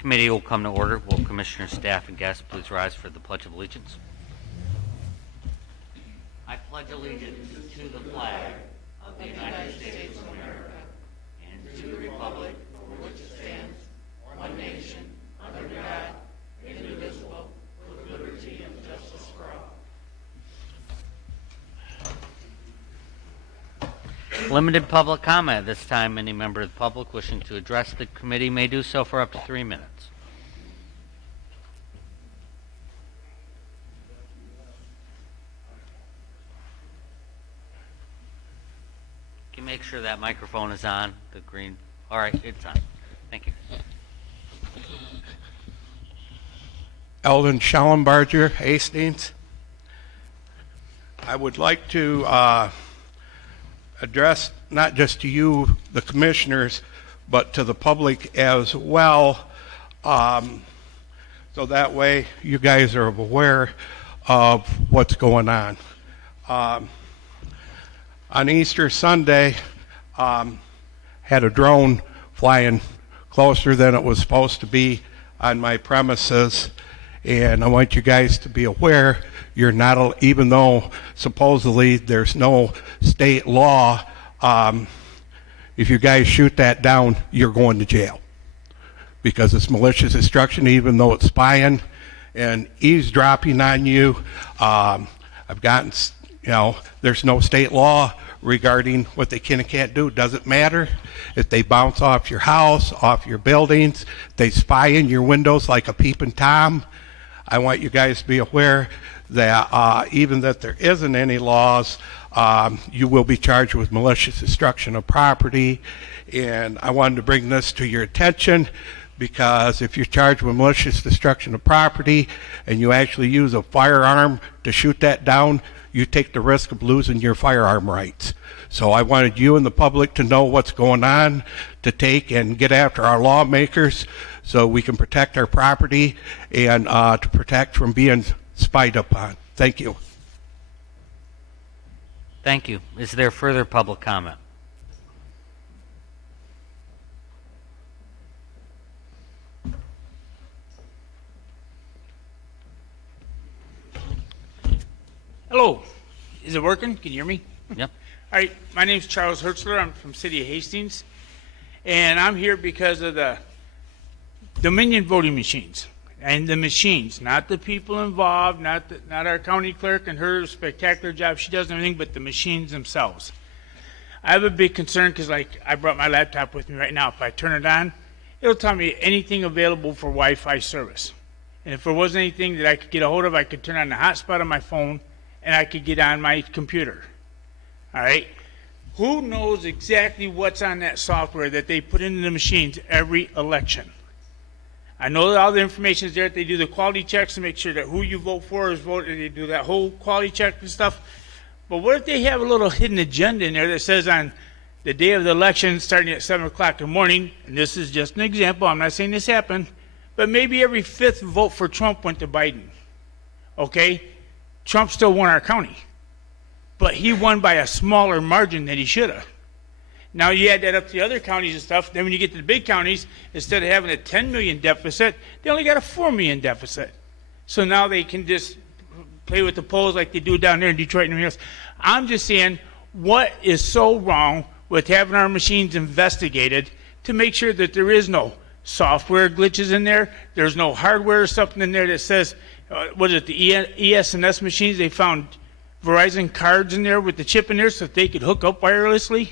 Committee will come to order. Will Commissioners, staff, and guests please rise for the Pledge of Allegiance? I pledge allegiance to the flag of the United States of America and to the republic for which it stands, one nation, under God, indivisible, with liberty and justice for all. Limited public comment at this time. Any member of the public wishing to address the committee may do so for up to 3 minutes. Can you make sure that microphone is on? The green. All right, it's on. Thank you. Eldon Schallenbarger, Hastings. I would like to address not just to you, the commissioners, but to the public as well, so that way you guys are aware of what's going on. On Easter Sunday, had a drone flying closer than it was supposed to be on my premises, and I want you guys to be aware you're not, even though supposedly there's no state law, if you guys shoot that down, you're going to jail because it's malicious destruction, even though it's spying and eavesdropping on you. I've gotten, there's no state law regarding what they can and can't do. It doesn't matter if they bounce off your house, off your buildings, they spy in your windows like a peeping Tom. I want you guys to be aware that even that there isn't any laws, you will be charged with malicious destruction of property. And I wanted to bring this to your attention because if you're charged with malicious destruction of property and you actually use a firearm to shoot that down, you take the risk of losing your firearm rights. So I wanted you and the public to know what's going on, to take and get after our lawmakers so we can protect our property and to protect from being spied upon. Thank you. Thank you. Is there further public comment? Hello. Is it working? Can you hear me? Yep. All right. My name's Charles Hertzler. I'm from City of Hastings. And I'm here because of the Dominion voting machines. And the machines, not the people involved, not our county clerk and her spectacular job she does and everything, but the machines themselves. I have a big concern because, like, I brought my laptop with me right now. If I turn it on, it'll tell me anything available for Wi-Fi service. And if there wasn't anything that I could get a hold of, I could turn on the hotspot on my phone and I could get on my computer. All right? Who knows exactly what's on that software that they put into the machines every election? I know that all the information is there. They do the quality checks to make sure that who you vote for is voted. They do that whole quality check and stuff. But what if they have a little hidden agenda in there that says on the day of the election, starting at 7 o'clock in the morning, and this is just an example, I'm not saying this happened, but maybe every fifth vote for Trump went to Biden. Okay? Trump still won our county. But he won by a smaller margin than he should have. Now you add that up to the other counties and stuff, then when you get to the big counties, instead of having a 10 million deficit, they only got a 4 million deficit. So now they can just play with the polls like they do down there in Detroit and everything else. I'm just saying, what is so wrong with having our machines investigated to make sure that there is no software glitches in there, there's no hardware or something in there that says, what is it, the ES&S machines, they found Verizon cards in there with the chip in there so that they could hook up wirelessly?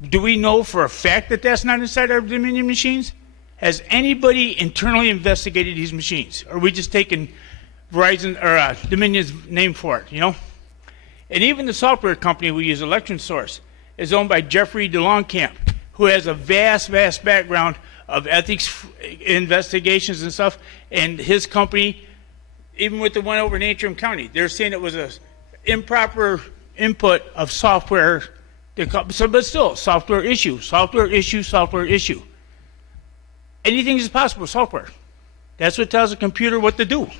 Do we know for a fact that that's not inside our Dominion machines? Has anybody internally investigated these machines? Or are we just taking Verizon or Dominion's name for it, And even the software company we use, Election Source, is owned by Jeffrey DeLongcamp, who has a vast background of ethics investigations and stuff. And his company, even with the one over in Antrim County, they're saying it was a improper input of software. But still, software issue. Anything is possible with software. That's what tells a computer what to do.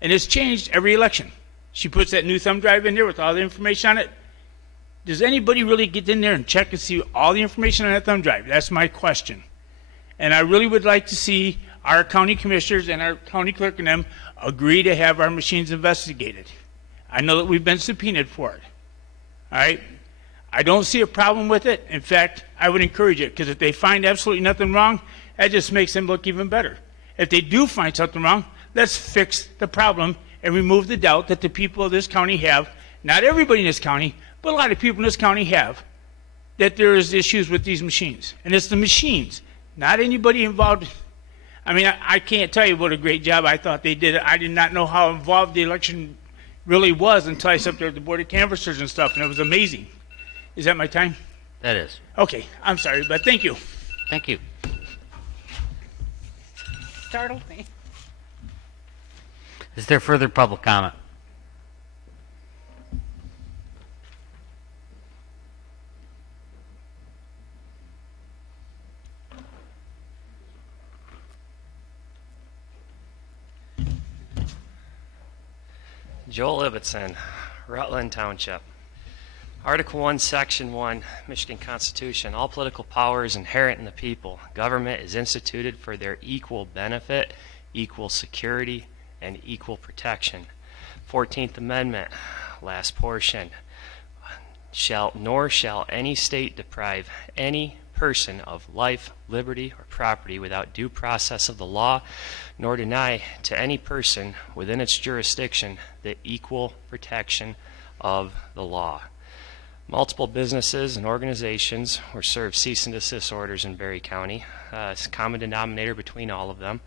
And it's changed every election. She puts that new thumb drive in there with all the information on it. Does anybody really get in there and check and see all the information on that thumb drive? That's my question. And I really would like to see our county commissioners and our county clerk and them agree to have our machines investigated. I know that we've been subpoenaed for it. All right? I don't see a problem with it. In fact, I would encourage it, because if they find absolutely nothing wrong, that just makes them look even better. If they do find something wrong, let's fix the problem and remove the doubt that the people of this county have, not everybody in this county, but a lot of people in this county have, that there is issues with these machines. And it's the machines, not anybody involved. I mean, I can't tell you what a great job I thought they did. I did not know how involved the election really was until I sat there with the Board of Canvassers and stuff, and it was amazing. Is that my time? That is. Okay, I'm sorry, but thank you. Thank you. Startled me. Is there further public comment? Joel Ibbotson, Rutland Township. Article 1, Section 1, Michigan Constitution. All political power is inherent in the people. Government is instituted for their equal benefit, equal security, and equal protection. 14th Amendment, last portion. Nor shall any state deprive any person of life, liberty, or property without due process of the law, nor deny to any person within its jurisdiction the equal protection of the law. Multiple businesses and organizations were served cease and desist orders in Berry County. It's a common denominator between all of them.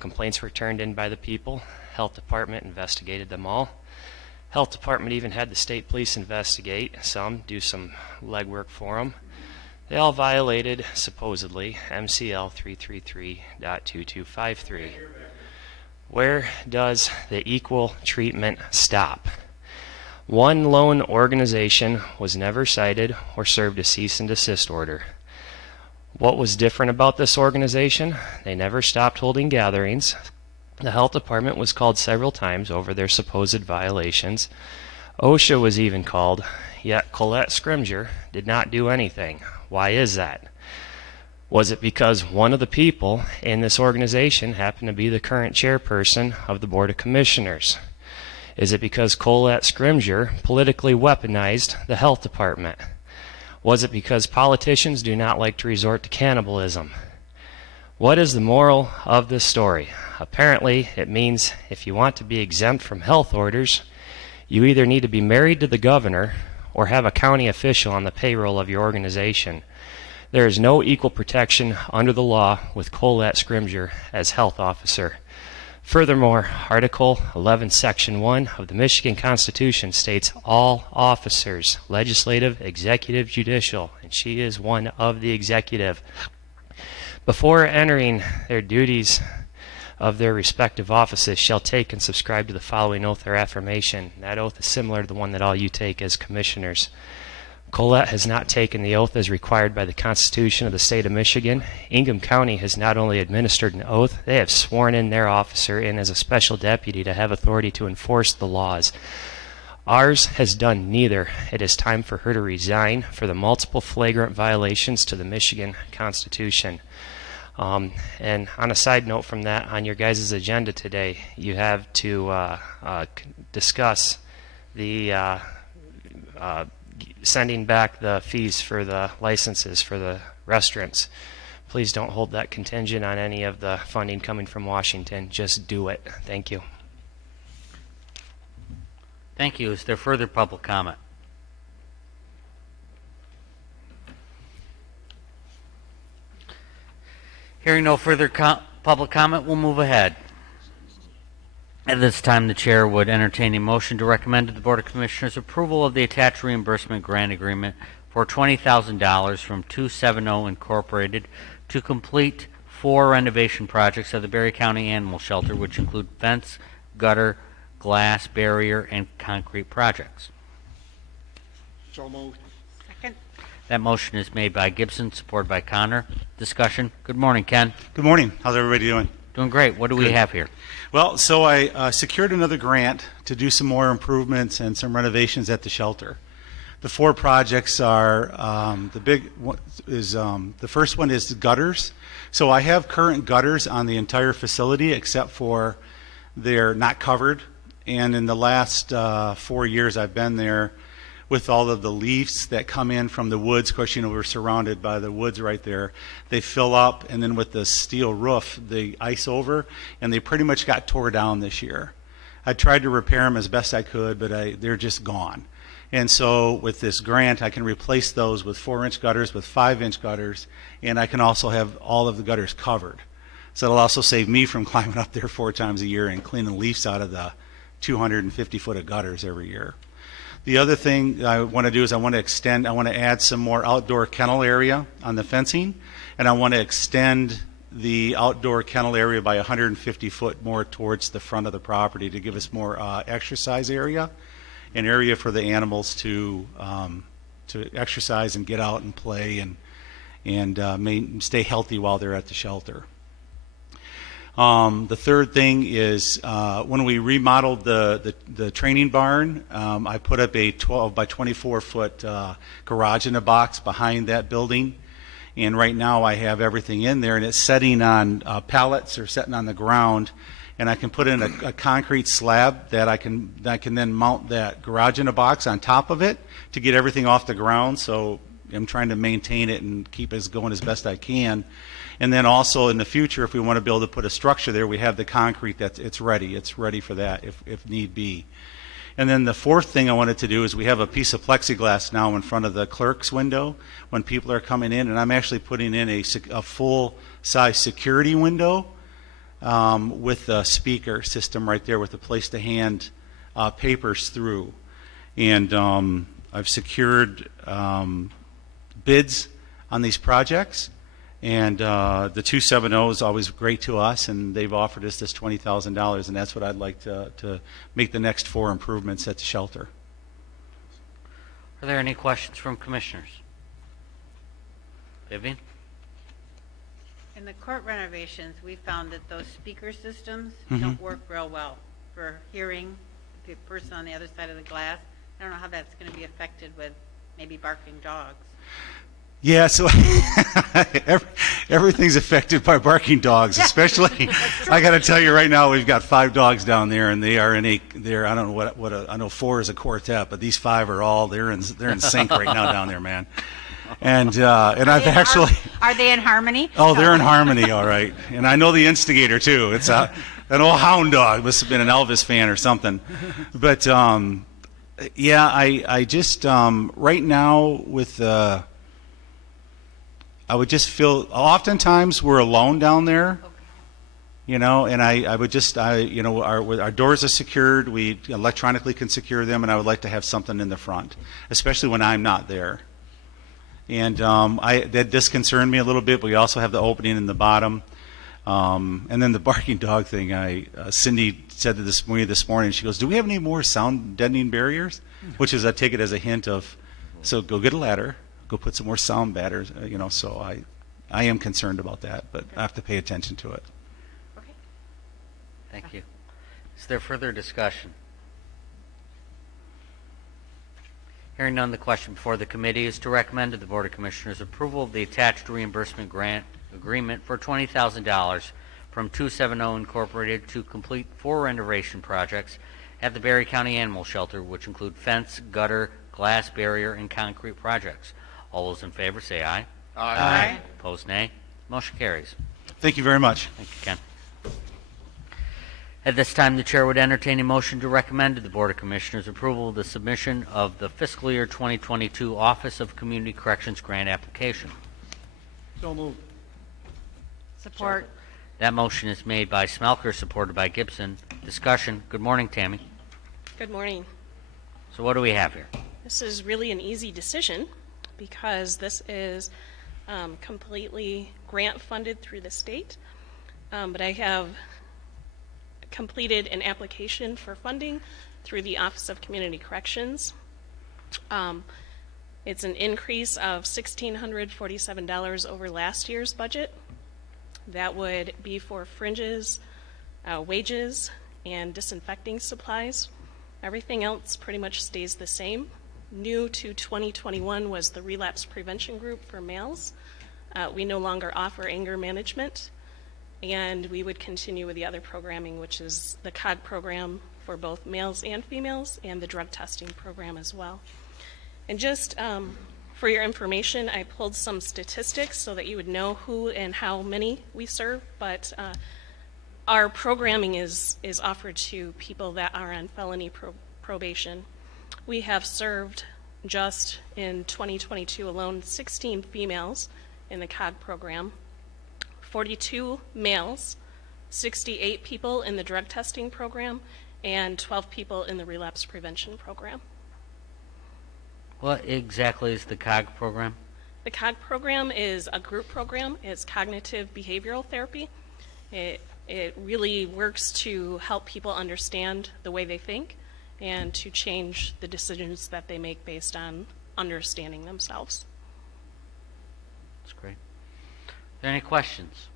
Complaints were turned in by the people. Health Department investigated them all. Health Department even had the state police investigate some, do some legwork for them. They all violated, supposedly, MCL 333.2253. Where does the equal treatment stop? One lone organization was never cited or served a cease and desist order. What was different about this organization? They never stopped holding gatherings. The health department was called several times over their supposed violations. OSHA was even called, yet Colette Scrimger did not do anything. Why is that? Was it because one of the people in this organization happened to be the current chairperson of the Board of Commissioners? Is it because Colette Scrimger politically weaponized the health department? Was it because politicians do not like to resort to cannibalism? What is the moral of this story? Apparently, it means if you want to be exempt from health orders, you either need to be married to the governor or have a county official on the payroll of your organization. There is no equal protection under the law with Colette Scrimger as health officer. Furthermore, Article 11, Section 1 of the Michigan Constitution states all officers, legislative, executive, judicial, and she is one of the executive, before entering their duties of their respective offices, shall take and subscribe to the following oath or affirmation. That oath is similar to the one that all you take as commissioners. Colette has not taken the oath as required by the Constitution of the state of Michigan. Ingham County has not only administered an oath, they have sworn in their officer in as a special deputy to have authority to enforce the laws. Ours has done neither. It is time for her to resign for the multiple flagrant violations to the Michigan Constitution. And on a side note from that, on your guys' agenda today, you have to discuss the sending back the fees for the licenses for the restaurants. Please don't hold that contingent on any of the funding coming from Washington. Just do it. Thank you. Thank you. Is there further public comment? Hearing no further public comment, we'll move ahead. At this time, the chair would entertain a motion to recommend to the Board of Commissioners approval of the attached reimbursement grant agreement for $20,000 from 270 Incorporated to complete 4 renovation projects of the Berry County Animal Shelter, which include fence, gutter, glass, barrier, and concrete projects. So moved. Second. That motion is made by Gibson, supported by Connor. Discussion. Good morning, Ken. Good morning. How's everybody doing? Doing great. What do we Good. have here? Well, so I secured another grant to do some more improvements and some renovations at the shelter. The four projects are the big one is the first one is the gutters. So I have current gutters on the entire facility except for they're not covered. And in the last 4 years I've been there, with all of the leaves that come in from the woods, of course, you know, we're surrounded by the woods right there. They fill up, and then with the steel roof, they ice over, and they pretty much got tore down this year. I tried to repair them as best I could, but they're just gone. And so with this grant, I can replace those with 4-inch gutters, with 5-inch gutters, and I can also have all of the gutters covered. So it'll also save me from climbing up there 4 times a year and cleaning leaves out of the 250 foot of gutters every year. The other thing I want to do is I want to add some more outdoor kennel area on the fencing, and I want to extend the outdoor kennel area by 150 foot more towards the front of the property to give us more exercise area, an area for the animals to exercise and get out and play and stay healthy while they're at the shelter. The third thing is when we remodeled the training barn, I put up a 12 by 24 foot garage in a box behind that building, and right now I have everything in there, and it's setting on pallets or setting on the ground, and I can put in a concrete slab that I can then mount that garage in a box on top of it to get everything off the ground. So I'm trying to maintain it and keep it going as best I can. And then also in the future, if we want to be able to put a structure there, we have the concrete that's it's ready for that if need be. And then the fourth thing I wanted to do is we have a piece of plexiglass now in front of the clerk's window when people are coming in, and I'm actually putting in a full-size security window with a speaker system right there with a place to hand papers through. And I've secured bids on these projects. And the 270 is always great to us, and they've offered us this $20,000, and that's what I'd like to make the next 4 improvements at the shelter. Are there any questions from commissioners? Vivian? In the court renovations, we found that those speaker systems don't work real well for hearing the person on the other side of the glass. I don't know how that's going to be affected with maybe barking dogs. Yeah, so everything's affected by barking dogs, especially. I got to tell you right now, we've got 5 dogs down there, and they are I don't know I know 4 is a quartet, but these 5 are they're in sync right now down there, man. And I've actually. Are they in harmony? Oh, they're in harmony, all right. And I know the instigator too. It's an old hound dog. Must have been an Elvis fan or something. But yeah, I just right now with. I would just feel, oftentimes we're alone down there, you know, and I would just, you know, our doors are secured, we electronically can secure them, and I would like to have something in the front, especially when I'm not there. And that does concern me a little bit, but we also have the opening in the bottom. And then the barking dog thing, Cindy said this morning, she goes, do we have any more sound deadening barriers? Which is, I take it as a hint of, so go get a ladder. Go put some more sound batters, you know, so I am concerned about that, but I have to pay attention to it. Okay. Thank you. Is there further discussion? Hearing none, the question before the committee is to recommend to the Board of Commissioners approval of the attached reimbursement grant agreement for $20,000 from 270 Incorporated to complete 4 renovation projects at the Berry County Animal Shelter, which include fence, gutter, glass barrier, and concrete projects. All those in favor say aye. Aye. Opposed, nay. Motion carries. Thank you very much. Thank you, Ken. At this time, the chair would entertain a motion to recommend to the Board of Commissioners approval of the submission of the fiscal year 2022 Office of Community Corrections grant application. So moved. Support. That motion is made by Smelker, supported by Gibson. Discussion. Good morning, Tammy. Good morning. So what do we have here? This is really an easy decision because this is completely grant funded through the state. But I have completed an application for funding through the Office of Community Corrections. It's an increase of $1,647 over last year's budget. That would be for fringes, wages, and disinfecting supplies. Everything else pretty much stays the same. new to 2021 was the relapse prevention group for males. We no longer offer anger management, and we would continue with the other programming, which is the COG program for both males and females, and the drug testing program as well. And just for your information, I pulled some statistics so that you would know who and how many we serve, but our programming is offered to people that are on felony probation. We have served just in 2022 alone 16 females in the COG program, 42 males, 68 people in the drug testing program, and 12 people in the relapse prevention program. What exactly is the COG program? The COG program is a group program. It's cognitive behavioral therapy. It really works to help people understand the way they think and to change the decisions that they make based on understanding themselves. That's great. Are there any questions?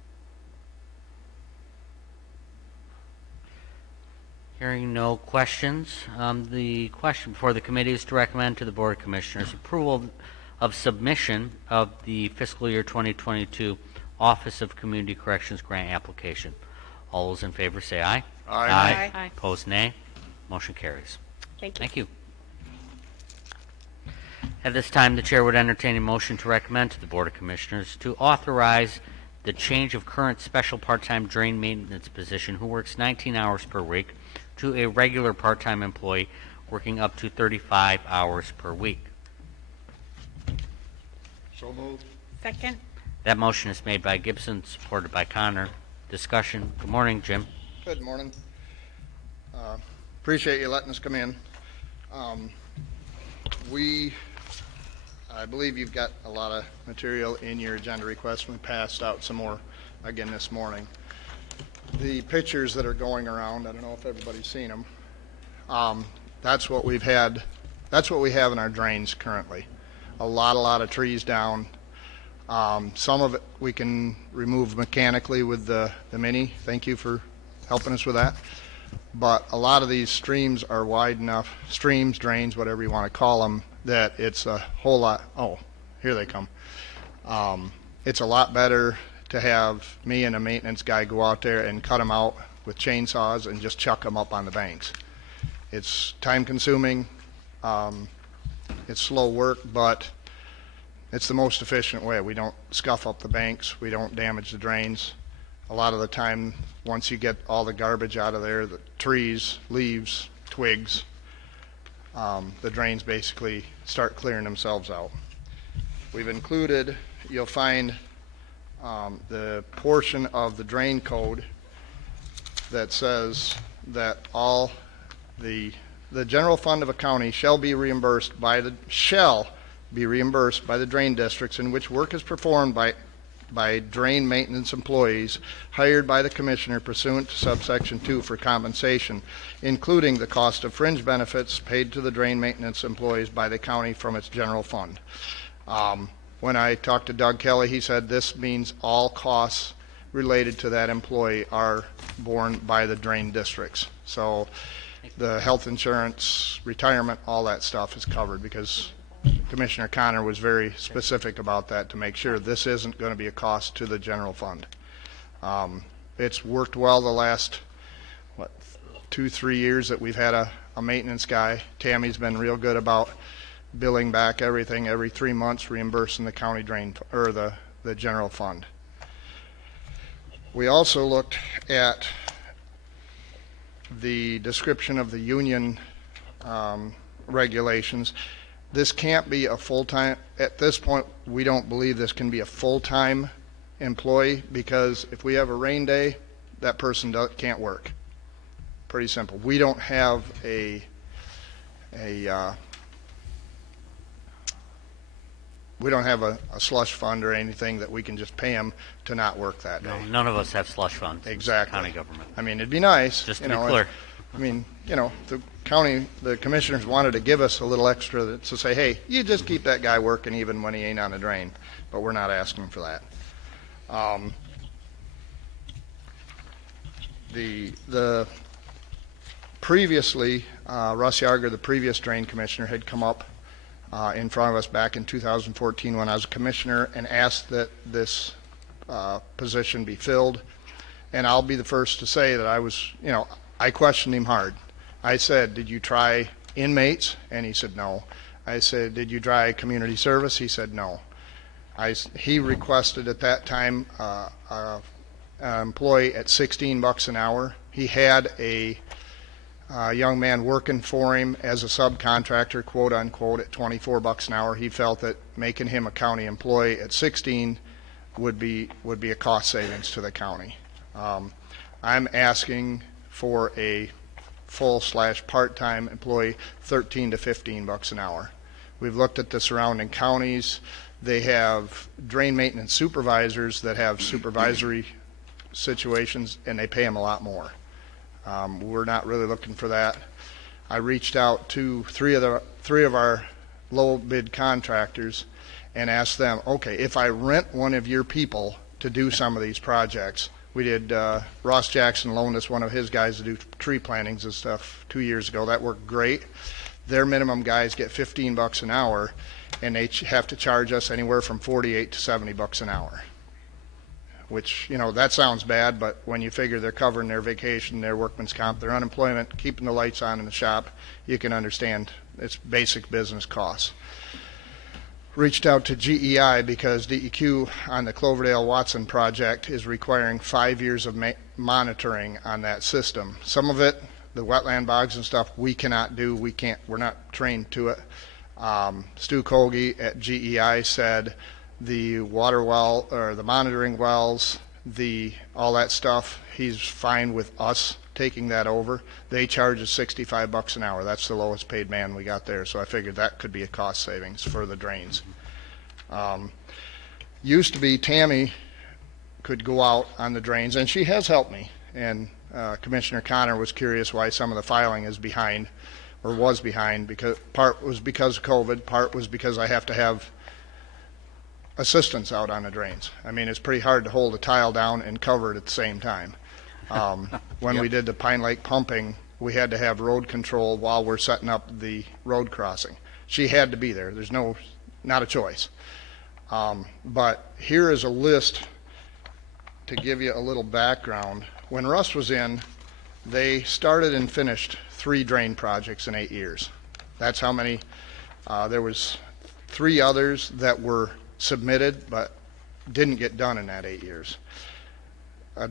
Hearing no questions, the question before the committee is to recommend to the Board of Commissioners approval of submission of the fiscal year 2022 Office of Community Corrections grant application. All those in favor say aye. Aye. Aye. Opposed, nay. Motion carries. Thank you. Thank you. At this time, the chair would entertain a motion to recommend to the Board of Commissioners to authorize the change of current special part-time drain maintenance position who works 19 hours per week to a regular part-time employee working up to 35 hours per week. So moved. Second? That motion is made by Gibson, supported by Connor. Discussion. Good morning, Jim. Good morning. Appreciate you letting us come in. I believe you've got a lot of material in your agenda request. We passed out some more again this morning. The pictures that are going around, I don't know if everybody's seen them. That's what we've had. That's what we have in our drains currently. A lot of trees down. Some of it we can remove mechanically with the Mini. Thank you for helping us with that. But a lot of these streams are wide enough, streams, drains, whatever you want to call them, that it's a whole lot. Oh, here they come. It's a lot better to have me and a maintenance guy go out there and cut them out with chainsaws and just chuck them up on the banks. It's time consuming. It's slow work, but it's the most efficient way. We don't scuff up the banks. We don't damage the drains. A lot of the time, once you get all the garbage out of there, the trees, leaves, twigs, the drains basically start clearing themselves out. We've included, you'll find the portion of the drain code that says that all the general fund of a county shall be reimbursed by the drain districts in which work is performed by drain maintenance employees hired by the commissioner pursuant to subsection 2 for compensation, including the cost of fringe benefits paid to the drain maintenance employees by the county from its general fund. When I talked to Doug Kelly, he said this means all costs related to that employee are borne by the drain districts. So the health insurance, retirement, all that stuff is covered because Commissioner Connor was very specific about that to make sure this isn't going to be a cost to the general fund. It's worked well the last, 2-3 years that we've had a maintenance guy. Tammy's been real good about billing back everything every 3 months, reimbursing the county drain or the general fund. We also looked at the description of the union regulations. This can't be a full-time, at this point, we don't believe this can be a full-time employee because if we have a rain day, that person can't work. Pretty simple. We don't have a slush fund or anything that we can just pay them to not work that day. No, none of us have slush funds. Exactly. County government. I mean, it'd be nice. Just to be clear. The commissioners wanted to give us a little extra to say, hey, you just keep that guy working even when he ain't on the drain. But we're not asking for that. The previously, Russ Yarger, the previous drain commissioner, had come up in front of us back in 2014 when I was a commissioner and asked that this position be filled. And I'll be the first to say that I questioned him hard. I said, did you try inmates? And he said, no. I said, did you try community service? He said, no. He requested at that time an employee at $16 an hour. He had a young man working for him as a subcontractor, quote unquote, at $24 an hour. He felt that making him a county employee at 16 would be a cost savings to the county. I'm asking for a full/part-time employee, 13 to 15 bucks an hour. We've looked at the surrounding counties. They have drain maintenance supervisors that have supervisory situations, and they pay them a lot more. We're not really looking for that. I reached out to three of our low bid contractors and asked them, okay, if I rent one of your people to do some of these projects, we did, Ross Jackson loaned us one of his guys to do tree plantings and stuff 2 years ago. That worked great. Their minimum guys get 15 bucks an hour, and they have to charge us anywhere from 48 to 70 bucks an hour. Which, that sounds bad, but when you figure they're covering their vacation, their workman's comp, their unemployment, keeping the lights on in the shop, you can understand it's basic business costs. Reached out to GEI because DEQ on the Cloverdale Watson project is requiring 5 years of monitoring on that system. Some of it, the wetland bogs and stuff, we cannot do. We're not trained to it. Stu Kogi at GEI said the water well or the monitoring wells, all that stuff, he's fine with us taking that over. They charge us 65 bucks an hour. That's the lowest paid man we got there. So I figured that could be a cost savings for the drains. Used to be Tammy could go out on the drains, and she has helped me. And Commissioner Connor was curious why some of the filing is behind, or was behind, because part was because of COVID, part was because I have to have assistance out on the drains. I mean, it's pretty hard to hold a tile down and cover it at the same time. When we did the Pine Lake pumping, we had to have road control while we're setting up the road crossing. She had to be there. There's not a choice. But here is a list to give you a little background. When Russ was in, they started and finished 3 drain projects in 8 years. That's how many. There was 3 others that were submitted but didn't get done in that 8 years. A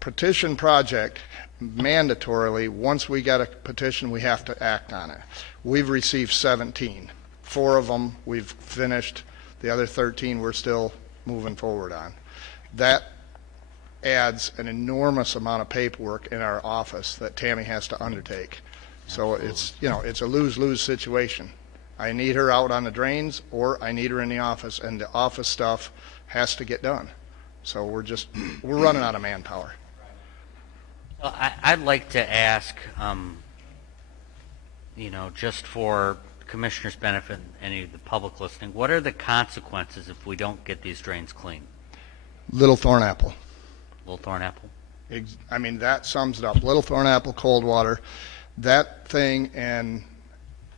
petition project, mandatorily, once we got a petition, we have to act on it. We've received 17. 4 of them we've finished. The other 13 we're still moving forward on. That adds an enormous amount of paperwork in our office that Tammy has to undertake. So it's a lose-lose situation. I need her out on the drains, or I need her in the office, and the office stuff has to get done. So we're running out of manpower. Well, I'd like to ask, just for Commissioner's benefit and any of the public listening, what are the consequences if we don't get these drains clean? Little Thornapple. Little Thornapple? I mean, that sums it up. Little Thornapple, Coldwater, that thing, and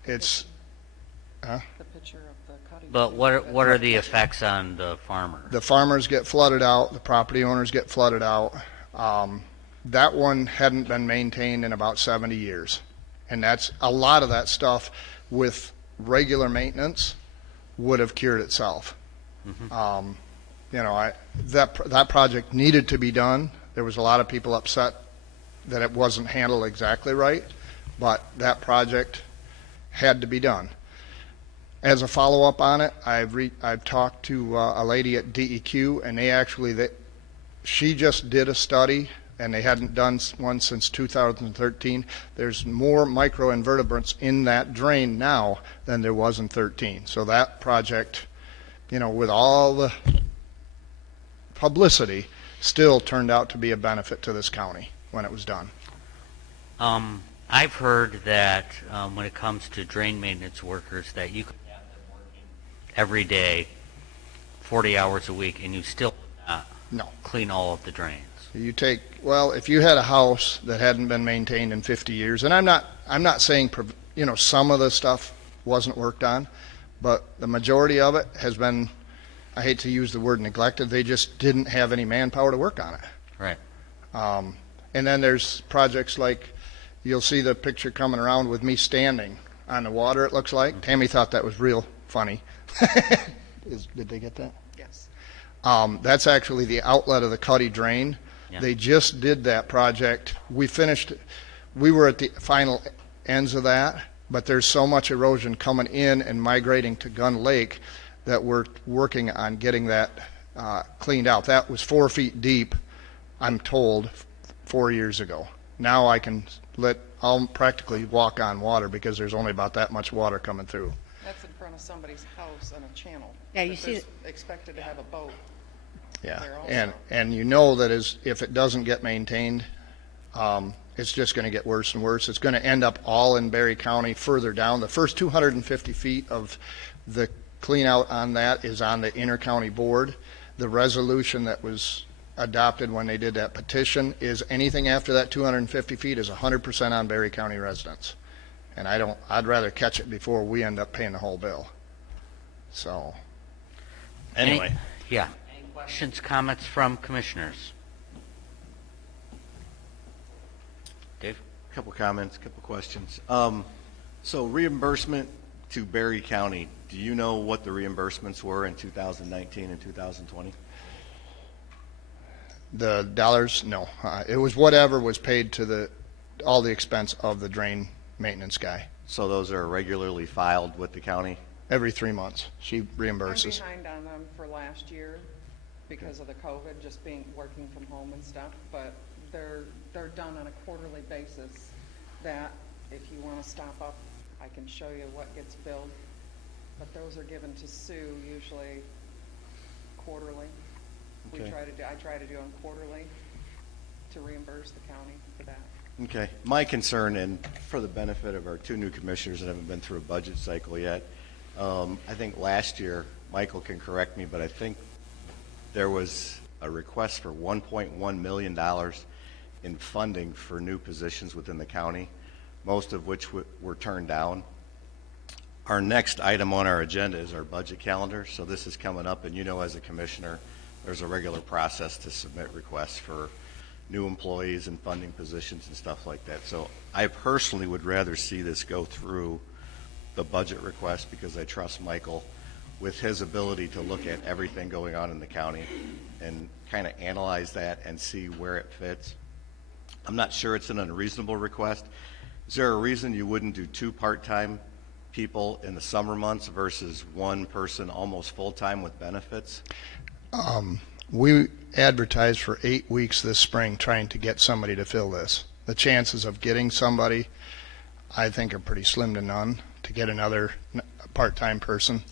it's... The picture of the cottage. But what are the effects on the farmer? The farmers get flooded out. The property owners get flooded out. That one hadn't been maintained in about 70 years. And that's a lot of that stuff with regular maintenance would have cured itself. Mm-hmm. That project needed to be done. There was a lot of people upset that it wasn't handled exactly right, but that project had to be done. As a follow-up on it, I've talked to a lady at DEQ, and she just did a study, and they hadn't done one since 2013. There's more microinvertebrates in that drain now than there was in 13. So that project, with all the publicity, still turned out to be a benefit to this county when it was done. I've heard that when it comes to drain maintenance workers, that you could have them working every day, 40 hours a week, and you still would not clean all of the drains. If you had a house that hadn't been maintained in 50 years, and I'm not saying, some of the stuff wasn't worked on, but the majority of it has been, I hate to use the word neglected, they just didn't have any manpower to work on it. Right. And then there's projects like, you'll see the picture coming around with me standing on the water, it looks like. Tammy thought that was real funny. Did they get that? Yes. That's actually the outlet of the Cuddy Drain. Yeah. They just did that project. We were at the final ends of that, but there's so much erosion coming in and migrating to Gun Lake that we're working on getting that cleaned out. That was 4 feet deep, I'm told, 4 years ago. Now I'll practically walk on water because there's only about that much water coming through. That's in front of somebody's house on a channel. Yeah, you But see there's expected to have a boat. Yeah, There also. and you know that if it doesn't get maintained, it's just going to get worse and worse. It's going to end up all in Berry County further down. The first 250 feet of the clean out on that is on the inter-county board. The resolution that was adopted when they did that petition is anything after that 250 feet is 100% on Berry County residents. And I'd rather catch it before we end up paying the whole bill. So, anyway. Yeah. Any questions, comments from commissioners? Dave? Couple comments, couple questions. So reimbursement to Berry County, do you know what the reimbursements were in 2019 and 2020? The dollars, no. It was whatever was paid to all the expense of the drain maintenance guy. So those are regularly filed with the county? Every 3 months, she I'm reimburses. behind on them for last year because of the COVID, just working from home and stuff, but they're done on a quarterly basis. That, if you want to stop up, I can show you what gets billed. But those are given to Sue usually quarterly. Okay. I try to do them quarterly to reimburse the county for that. Okay. My concern, and for the benefit of our two new commissioners that haven't been through a budget cycle yet, I think last year, Michael can correct me, but I think there was a request for $1.1 million in funding for new positions within the county, most of which were turned down. Our next item on our agenda is our budget calendar, so this is coming up, and you know, as a commissioner, there's a regular process to submit requests for new employees and funding positions and stuff like that. So I personally would rather see this go through the budget request because I trust Michael with his ability to look at everything going on in the county and kind of analyze that and see where it fits. I'm not sure it's an unreasonable request. Is there a reason you wouldn't do 2 part-time people in the summer months versus 1 person almost full-time with benefits? We advertised for 8 weeks this spring trying to get somebody to fill this. The chances of getting somebody, I think, are pretty slim to none to get another part-time person.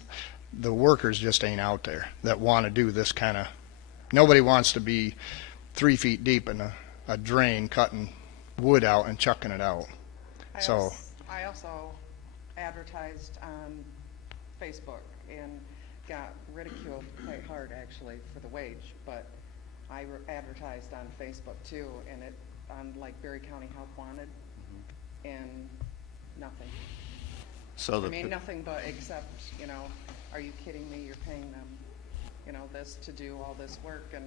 The workers just ain't out there that want to do this kind of, nobody wants to be 3 feet deep in a drain cutting wood out and chucking it out. I also advertised on Facebook and got ridiculed quite hard actually for the wage, but I advertised on Facebook too, and it on like Berry County Help Wanted, and nothing. So I mean, nothing but except, are you kidding me? You're paying them, this to do all this work, and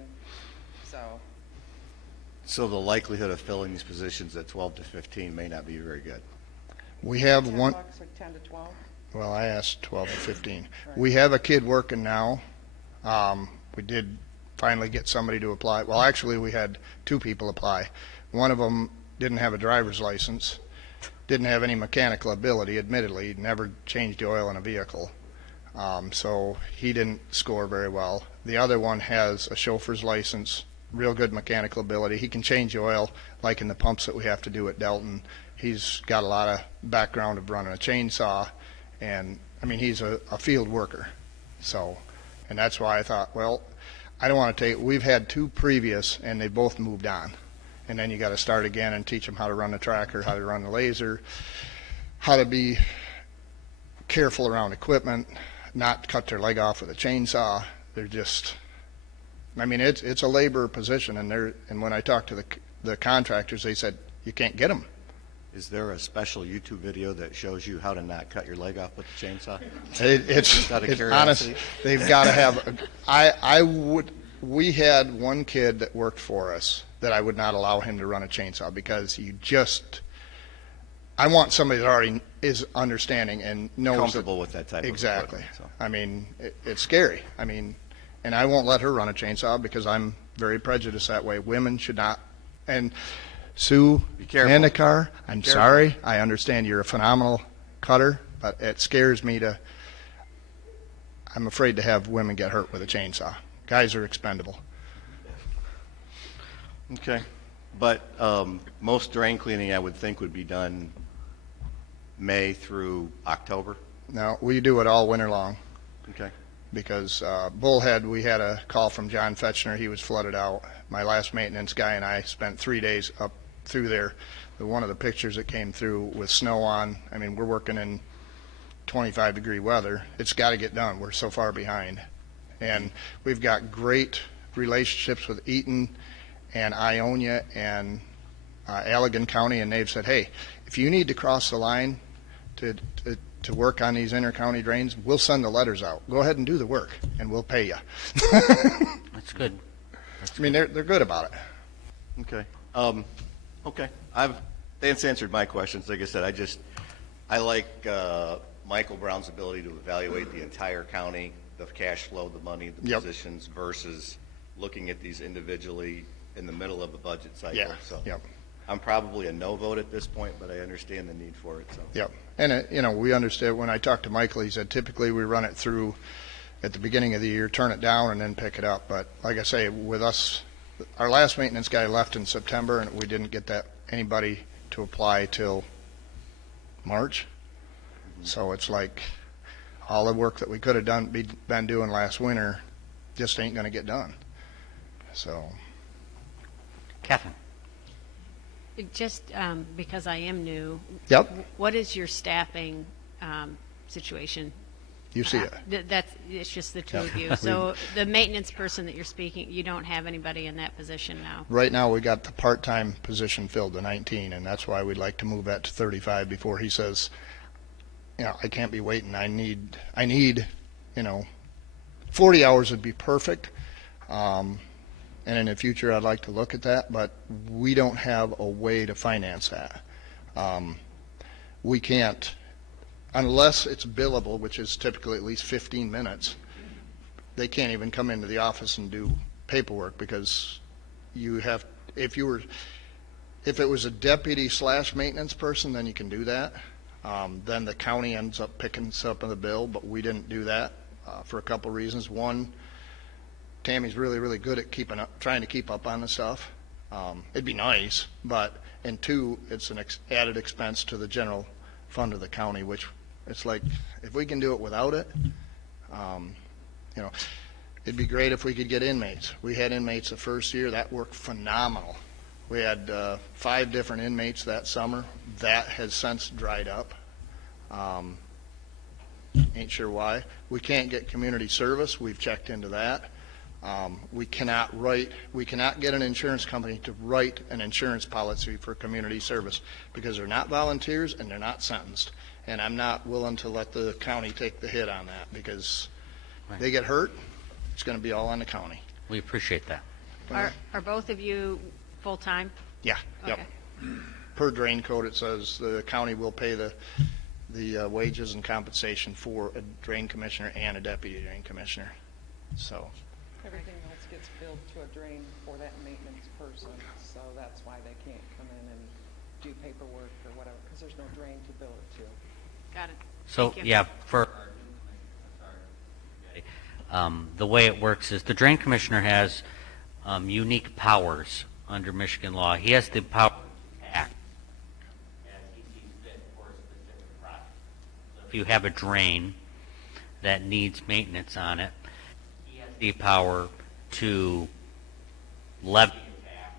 so the likelihood of filling these positions at 12 to 15 may not be very good. We have $10 one, or 10 to 12. well, I asked 12 to 15. We have a kid working now. We did finally get somebody to apply. Well, actually, we had 2 people apply. One of them didn't have a driver's license, didn't have any mechanical ability, admittedly. He'd never changed the oil in a vehicle. So he didn't score very well. The other one has a chauffeur's license, real good mechanical ability. He can change the oil like in the pumps that we have to do at Delton. He's got a lot of background of running a chainsaw, and I mean, he's a field worker. So, and that's why I thought, well, I don't want to take, we've had 2 previous and they both moved on. And then you got to start again and teach them how to run the tractor, how to run the laser, how to be careful around equipment, not cut their leg off with a chainsaw. They're just, I mean, it's a labor position, and when I talked to the contractors, they said you can't get them. Is there a special YouTube video that shows you how to not cut your leg off with the chainsaw? It's Out of honest. curiosity. They've got to have. We had one kid that worked for us that I would not allow him to run a chainsaw because I want somebody that already is understanding and knows Comfortable with that type of exactly. equipment, so. I mean, it's scary. I mean, and I won't let her run a chainsaw because I'm very prejudiced that way. Women should not. And Sue Be careful. Mandikar, I'm careful. sorry. I understand you're a phenomenal cutter, but it scares me to. I'm afraid to have women get hurt with a chainsaw. Guys are expendable. Okay. But most drain cleaning, I would think, would be done May through October. No, we do it all winter long Okay. because Bullhead, we had a call from John Fetchner. He was flooded out. My last maintenance guy and I spent 3 days up through there. One of the pictures that came through with snow on, I mean, we're working in 25-degree weather. It's got to get done. We're so far behind. And we've got great relationships with Eaton and Ionia and Allegan County, and they've said, hey, if you need to cross the line to work on these inter-county drains, we'll send the letters out. Go ahead and do the work, and we'll pay you. That's good. I mean, they're good about it. Okay. Okay. Dan's answered my questions. Like I said, I like Michael Brown's ability to evaluate the entire county, the cash flow, the money, the Yep. positions versus looking at these individually in the middle of a budget cycle. Yeah, So yep. I'm probably a no vote at this point, but I understand the need for it. So Yep. And, we understand, when I talked to Michael, he said typically we run it through at the beginning of the year, turn it down, and then pick it up. But like I say, with us, our last maintenance guy left in September, and we didn't get anybody to apply till March. So it's like all the work that we could have been doing last winter just ain't going to get done. So, Catherine? Just because I am new, yep, what is your staffing situation? you see it. It's just the two of you. So the maintenance person that you're speaking, you don't have anybody in that position now? Right now, we got the part-time position filled to 19, and that's why we'd like to move that to 35 before he says, I can't be waiting. I need, 40 hours would be perfect. And in the future, I'd like to look at that, but we don't have a way to finance that. We can't, unless it's billable, which is typically at least 15 minutes, they can't even come into the office and do paperwork because if it was a deputy / maintenance person, then you can do that. Then the county ends up picking us up on the bill, but we didn't do that for a couple reasons. One, Tammy's really, really good at trying to keep up on the stuff. It'd be nice, and two, it's an added expense to the general fund of the county, which it's like, if we can do it without it, it'd be great if we could get inmates. We had inmates the first year, that worked phenomenal. We had 5 different inmates that summer. That has since dried up. Ain't sure why. We can't get community service. We've checked into that. We cannot get an insurance company to write an insurance policy for community service because they're not volunteers and they're not sentenced. And I'm not willing to let the county take the hit on that because they get hurt, it's going to be all on the county. We appreciate that. Are both of you full-time? Yeah, yep. Okay. Per drain code, it says the county will pay the wages and compensation for a drain commissioner and a deputy drain commissioner. So, Everything else gets billed to a drain for that maintenance person, so that's why they can't come in and do paperwork or whatever, because there's no drain to bill it to. Got it. So, Thank you. yeah, for the way it works is the drain commissioner has unique powers under Michigan law. He has the power to act as he sees fit for a specific project. So if you have a drain that needs maintenance on it, he has the power to levy a tax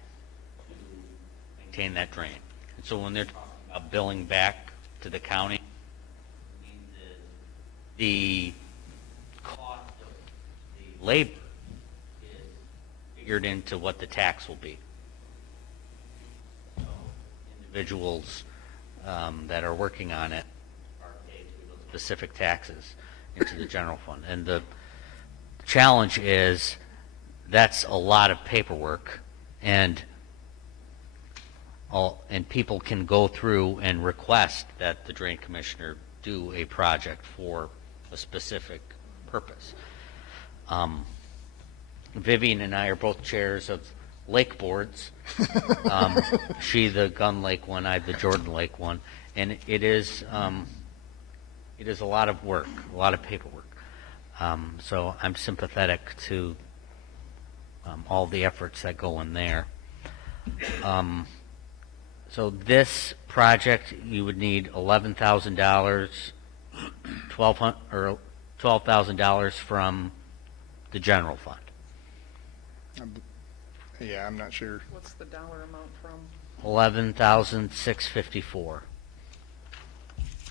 to maintain that drain. And so when they're talking about billing back to the county, it means is the cost of the labor is figured into what the tax will be. So individuals that are working on it are paid through those specific taxes into the general fund. And the challenge is that's a lot of paperwork, and people can go through and request that the drain commissioner do a project for a specific purpose. Vivian and I are both chairs of lake boards. She the Gun Lake one, I the Jordan Lake one, and it is a lot of work, a lot of paperwork. So I'm sympathetic to all the efforts that go in there. So this project, you would need $11,000, $12,000 from the general fund. Yeah, I'm not sure. What's the dollar amount from? $11,654.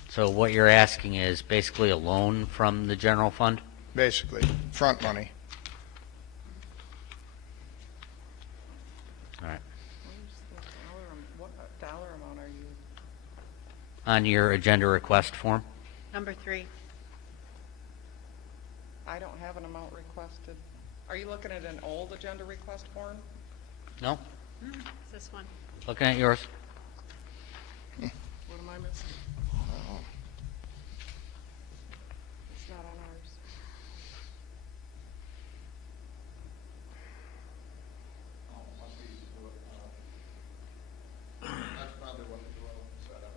So what you're asking is basically a loan from the general fund? Basically, front money. All right. What dollar amount are you? On your agenda request form? Number 3. I don't have an amount requested. Are you looking at an old agenda request form? No? It's this one. Looking at yours? What am I missing? It's not on ours. That's probably what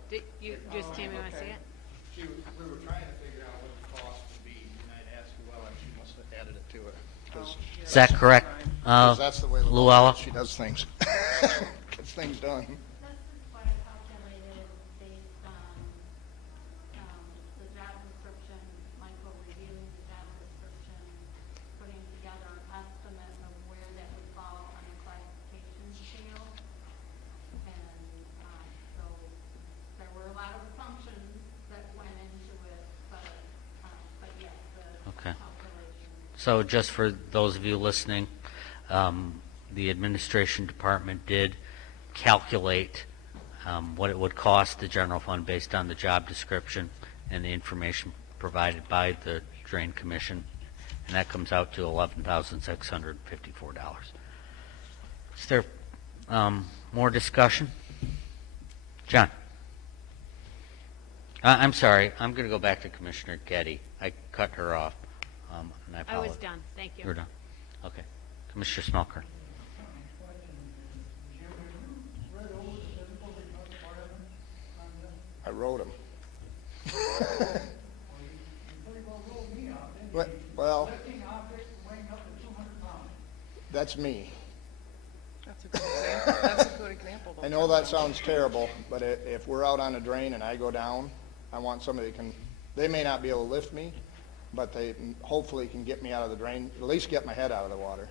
Did you just tell me when I see it? we were trying to figure out what the cost would be, and I'd asked Luella, and she must have added it to it. Is that correct? 'Cause that's the way Luella? she does things. Gets things done. This is what I calculated based on the job description, Michael reviewing the job description, putting together an estimate of where that would fall on the classification scale. And so there were a lot of assumptions that went into it, but yes, the Okay. calculation. So just for those of you listening, the administration department did calculate what it would cost the general fund based on the job description and the information provided by the Drain Commission, and that comes out to $11,654. Is there more discussion? John? I'm sorry. I'm going to go back to Commissioner Getty. I cut her off. And I I apologize. was done. Thank you. You're done. Okay. Commissioner Smelker. I wrote them. Well, that's me. That's a good example. That's a good example. though. I know that sounds terrible, but if we're out on a drain and I go down, I want somebody they may not be able to lift me, but they hopefully can get me out of the drain, at least get my head out of the water,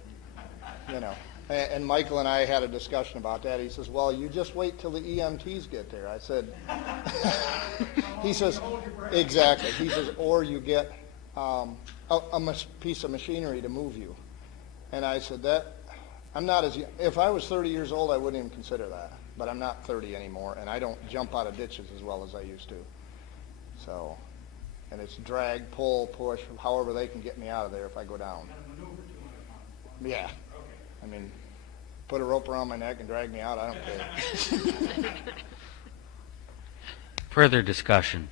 you know. And Michael and I had a discussion about that. He says, well, you just wait till the EMTs get there. I said, he says, exactly. He says, or you get a piece of machinery to move you. And I said, I'm not as, if I was 30 years old, I wouldn't even consider that. But I'm not 30 anymore, and I don't jump out of ditches as well as I used to. So, and it's drag, pull, push, however they can get me out of there if I go down. Yeah. I mean, put a rope around my neck and drag me out, I don't care. Further discussion.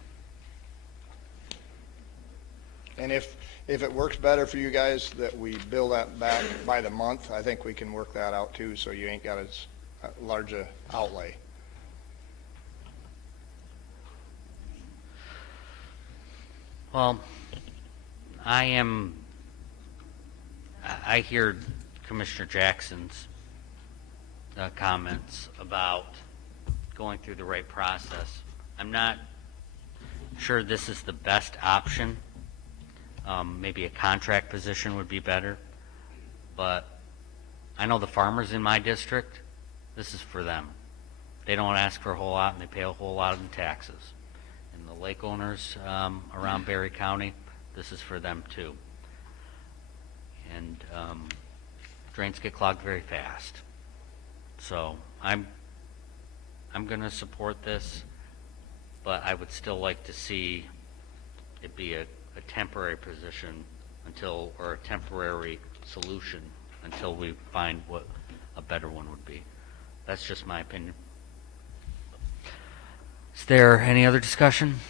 And if it works better for you guys that we bill that back by the month, I think we can work that out too, so you ain't got as large a outlay. Well, I hear Commissioner Jackson's comments about going through the right process. I'm not sure this is the best option. Maybe a contract position would be better. But I know the farmers in my district, this is for them. They don't ask for a whole lot, and they pay a whole lot in taxes. And the lake owners around Berry County, this is for them too. And drains get clogged very fast. So I'm going to support this. but I would still like to see it be a temporary position until, or a temporary solution until we find what a better one would be. That's just my opinion. Is there any other discussion?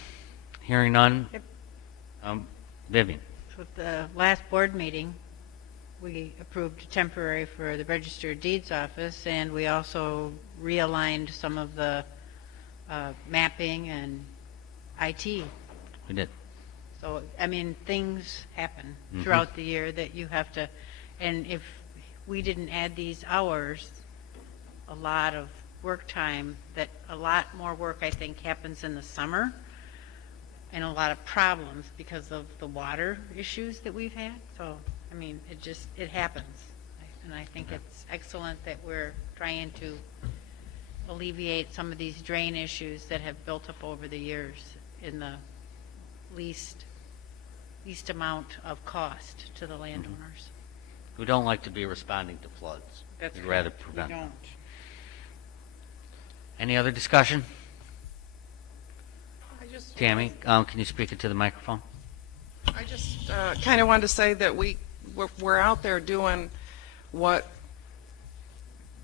Hearing none? Yep. Vivian? With the last board meeting, we approved temporary for the Register of Deeds office, and we also realigned some of the mapping and IT. We did. So, I mean, things happen throughout the year that you have to, and if we didn't add these hours, a lot of work time, that a lot more work, I think, happens in the summer, and a lot of problems because of the water issues that we've had. So, I mean, it happens. And I think it's excellent that we're trying to alleviate some of these drain issues that have built up over the years in the least amount of cost to the landowners. We don't like to be responding to floods. That's We'd rather correct. prevent We them. don't. Any other discussion? I just Tammy, can you speak into the microphone? kind of wanted to say that we're out there doing what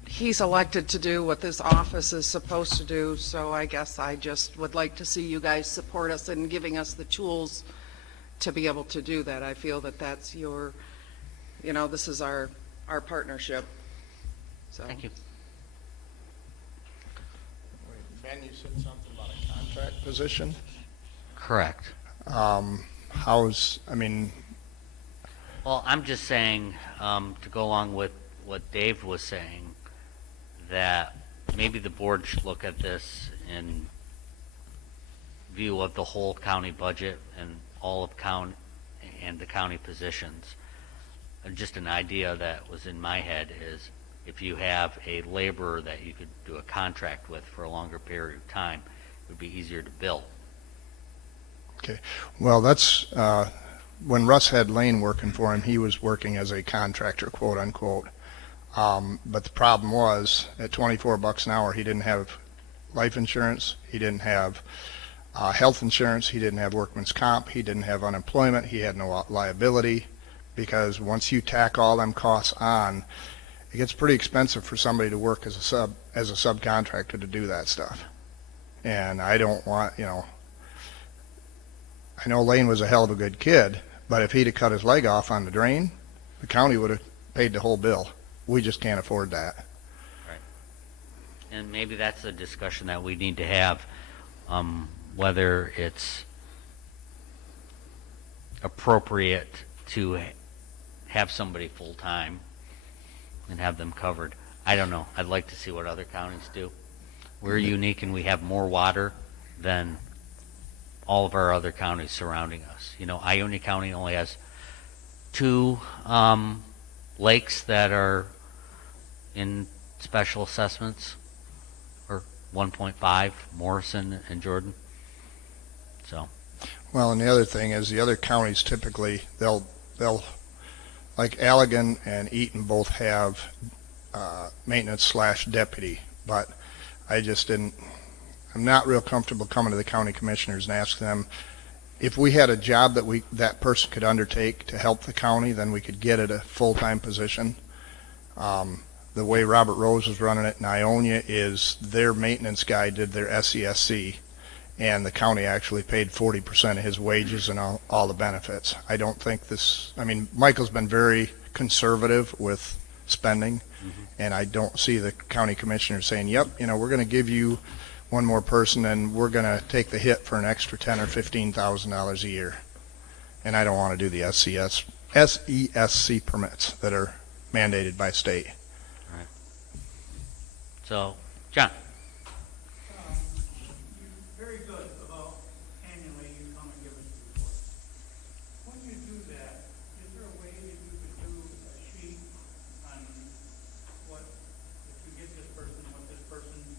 he's elected to do, what this office is supposed to do, so I guess I just would like to see you guys support us in giving us the tools to be able to do that. I feel that that's your, this is our partnership. So. Thank you. Ben, you said something about a contract position. Correct. Well, I'm just saying, to go along with what Dave was saying, that maybe the board should look at this in view of the whole county budget and all of county and the county positions. And just an idea that was in my head is if you have a laborer that you could do a contract with for a longer period of time, it would be easier to bill. okay. Well, that's, when Russ had Lane working for him, he was working as a contractor, quote unquote. But the problem was, at $24 an hour, he didn't have life insurance, he didn't have health insurance, he didn't have workman's comp, he didn't have unemployment, he had no liability, because once you tack all them costs on, it gets pretty expensive for somebody to work as a subcontractor to do that stuff. And I don't want, I know Lane was a hell of a good kid, but if he'd have cut his leg off on the drain, the county would have paid the whole bill. We just can't afford that. Right. And maybe that's a discussion that we need to have, whether it's appropriate to have somebody full-time and have them covered. I don't know. I'd like to see what other counties do. We're unique and we have more water than all of our other counties surrounding us. Ionia County only has 2 lakes that are in special assessments, or 1.5, Morrison and Jordan. So. Well, and the other thing is the other counties typically, they'll like Allegan and Eaton both have maintenance/deputy, but I'm not real comfortable coming to the county commissioners and ask them if we had a job that person could undertake to help the county, then we could get it a full-time position. The way Robert Rose was running it in Ionia is their maintenance guy did their SESC, and the county actually paid 40% of his wages and all the benefits. I don't think Michael's been very conservative with spending, and I don't see the county commissioner saying, yep, we're going to give you one more person and we're going to take the hit for an extra $10,000 or $15,000 a year. And I don't want to do the SESC permits that are mandated by state. All right. So, John. Very good about annually you come and give us a report. When you do that, is there a way that you could do a sheet on what, if you get this person, what this person was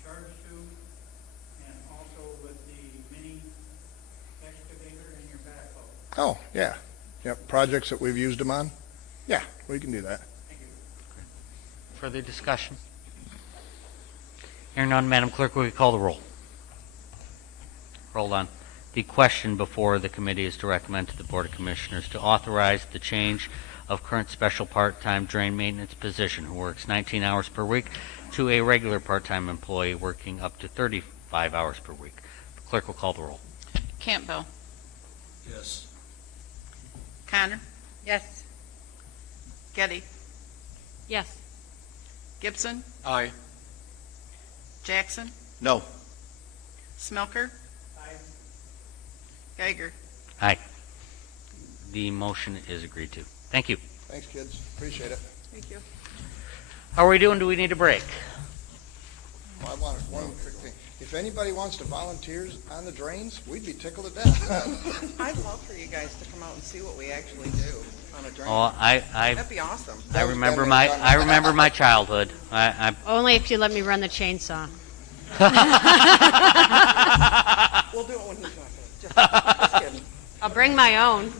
charged to, and also with the mini excavator in your backhoe? Oh, yeah. Yep, projects that we've used them on. Yeah, we can do that. Thank you. Further discussion? Hearing none, Madam Clerk, will you call the roll? Hold on. The question before the committee is to recommend to the Board of Commissioners to authorize the change of current special part-time drain maintenance position who works 19 hours per week to a regular part-time employee working up to 35 hours per week. The clerk will call the roll. Campbell. Yes. Connor. Yes. Getty. Yes. Gibson. Aye. Jackson. No. Smelker. Geiger. Aye. The motion is agreed to. Thank you. Thanks, kids. Appreciate it. Thank you. How are we doing? Do we need a break? Well, I wanted one quick thing. If anybody wants to volunteer on the drains, we'd be tickled to death. I'd love for you guys to come out and see what we actually do on a drain. Oh, That'd be awesome. I remember my childhood. I Only if you let me run the chainsaw. We'll do it when he's not here. Just kidding. I'll bring my own.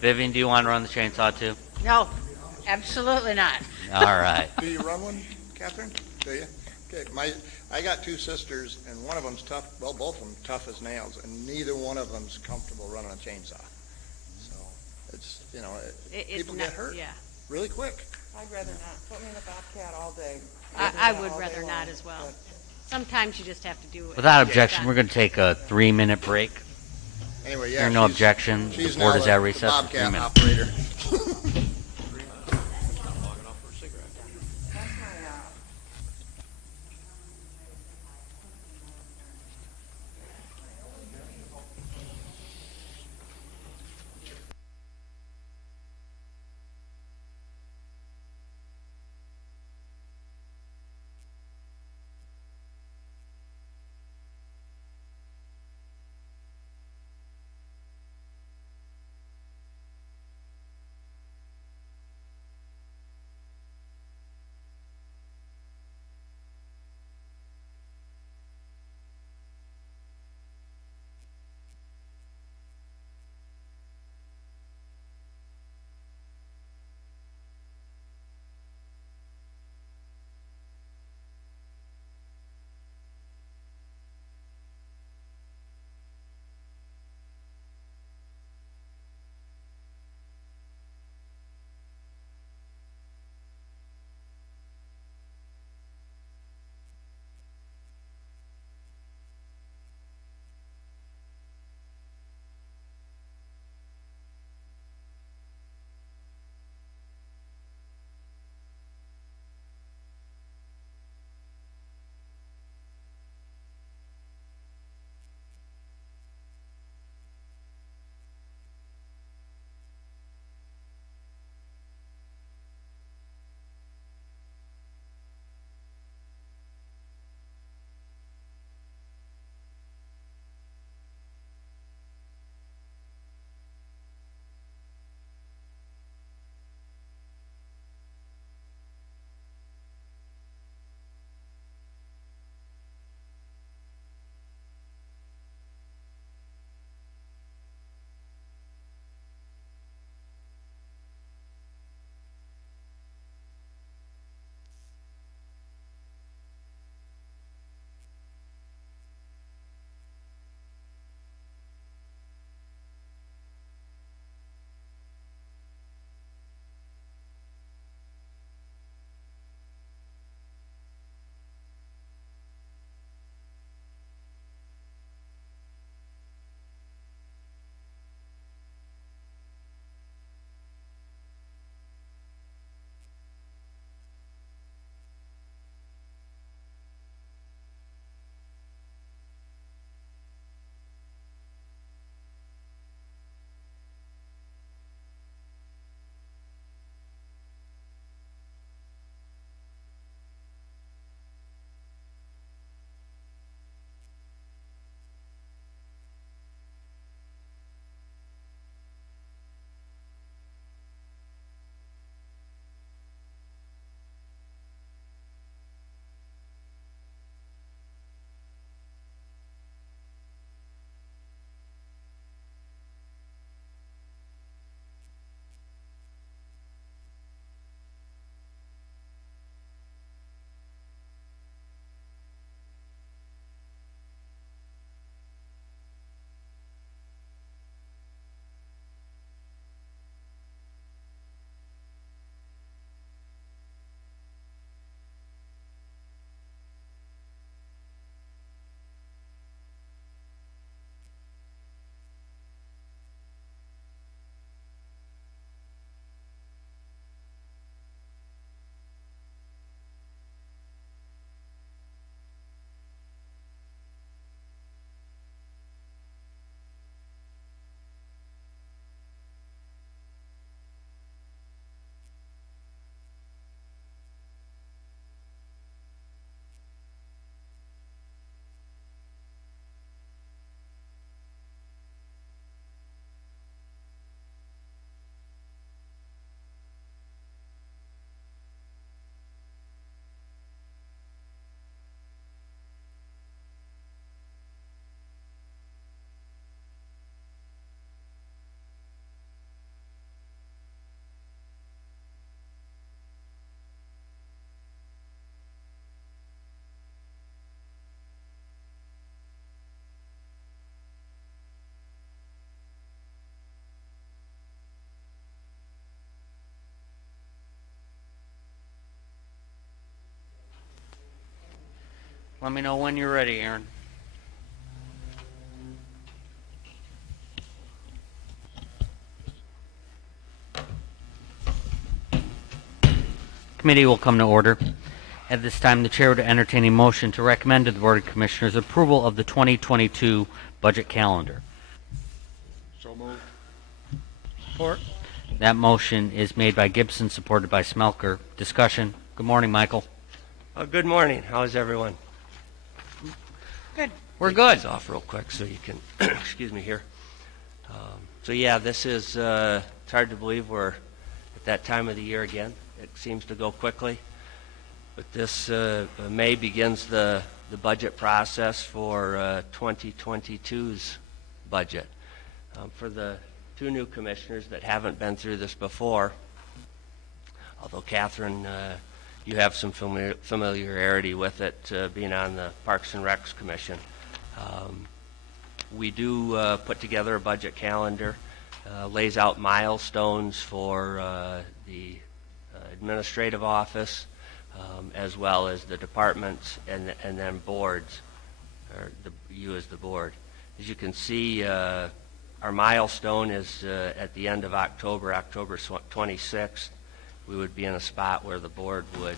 Vivian, do you want to run the chainsaw too? No, absolutely not. All right. Do you run one, Catherine? Do you? Okay, I got two sisters, and one of them's tough, well, both of them tough as nails, and neither one of them's comfortable running a chainsaw. So, it's, people get hurt Yeah. really quick. I'd rather not. Put me in a bobcat all day. I would rather not as well. Sometimes you just have to do it. Without objection, we're going to take a 3-minute break. Anyway, yeah. Hearing no she's- objection, she's the board now is at the recess for 3 Bobcat minutes. operator. Let me know when you're ready, Aaron. Committee will come to order. At this time, the chair would entertain a motion to recommend to the Board of Commissioners approval of the 2022 budget calendar. So moved. Support. That motion is made by Gibson, supported by Smelker. Discussion. Good morning, Michael. Good morning. How's everyone? Good. We're good. Take these off real quick so you can, excuse me here. So yeah, this is, it's hard to believe we're at that time of the year again. It seems to go quickly. But this May begins the budget process for 2022's budget. For the two new commissioners that haven't been through this before, although Catherine, you have some familiarity with it, being on the Parks and Recs Commission. We do put together a budget calendar, lays out milestones for the administrative office, as well as the departments and then boards, or you as the board. As you can see, our milestone is at the end of October 26th. We would be in a spot where the board would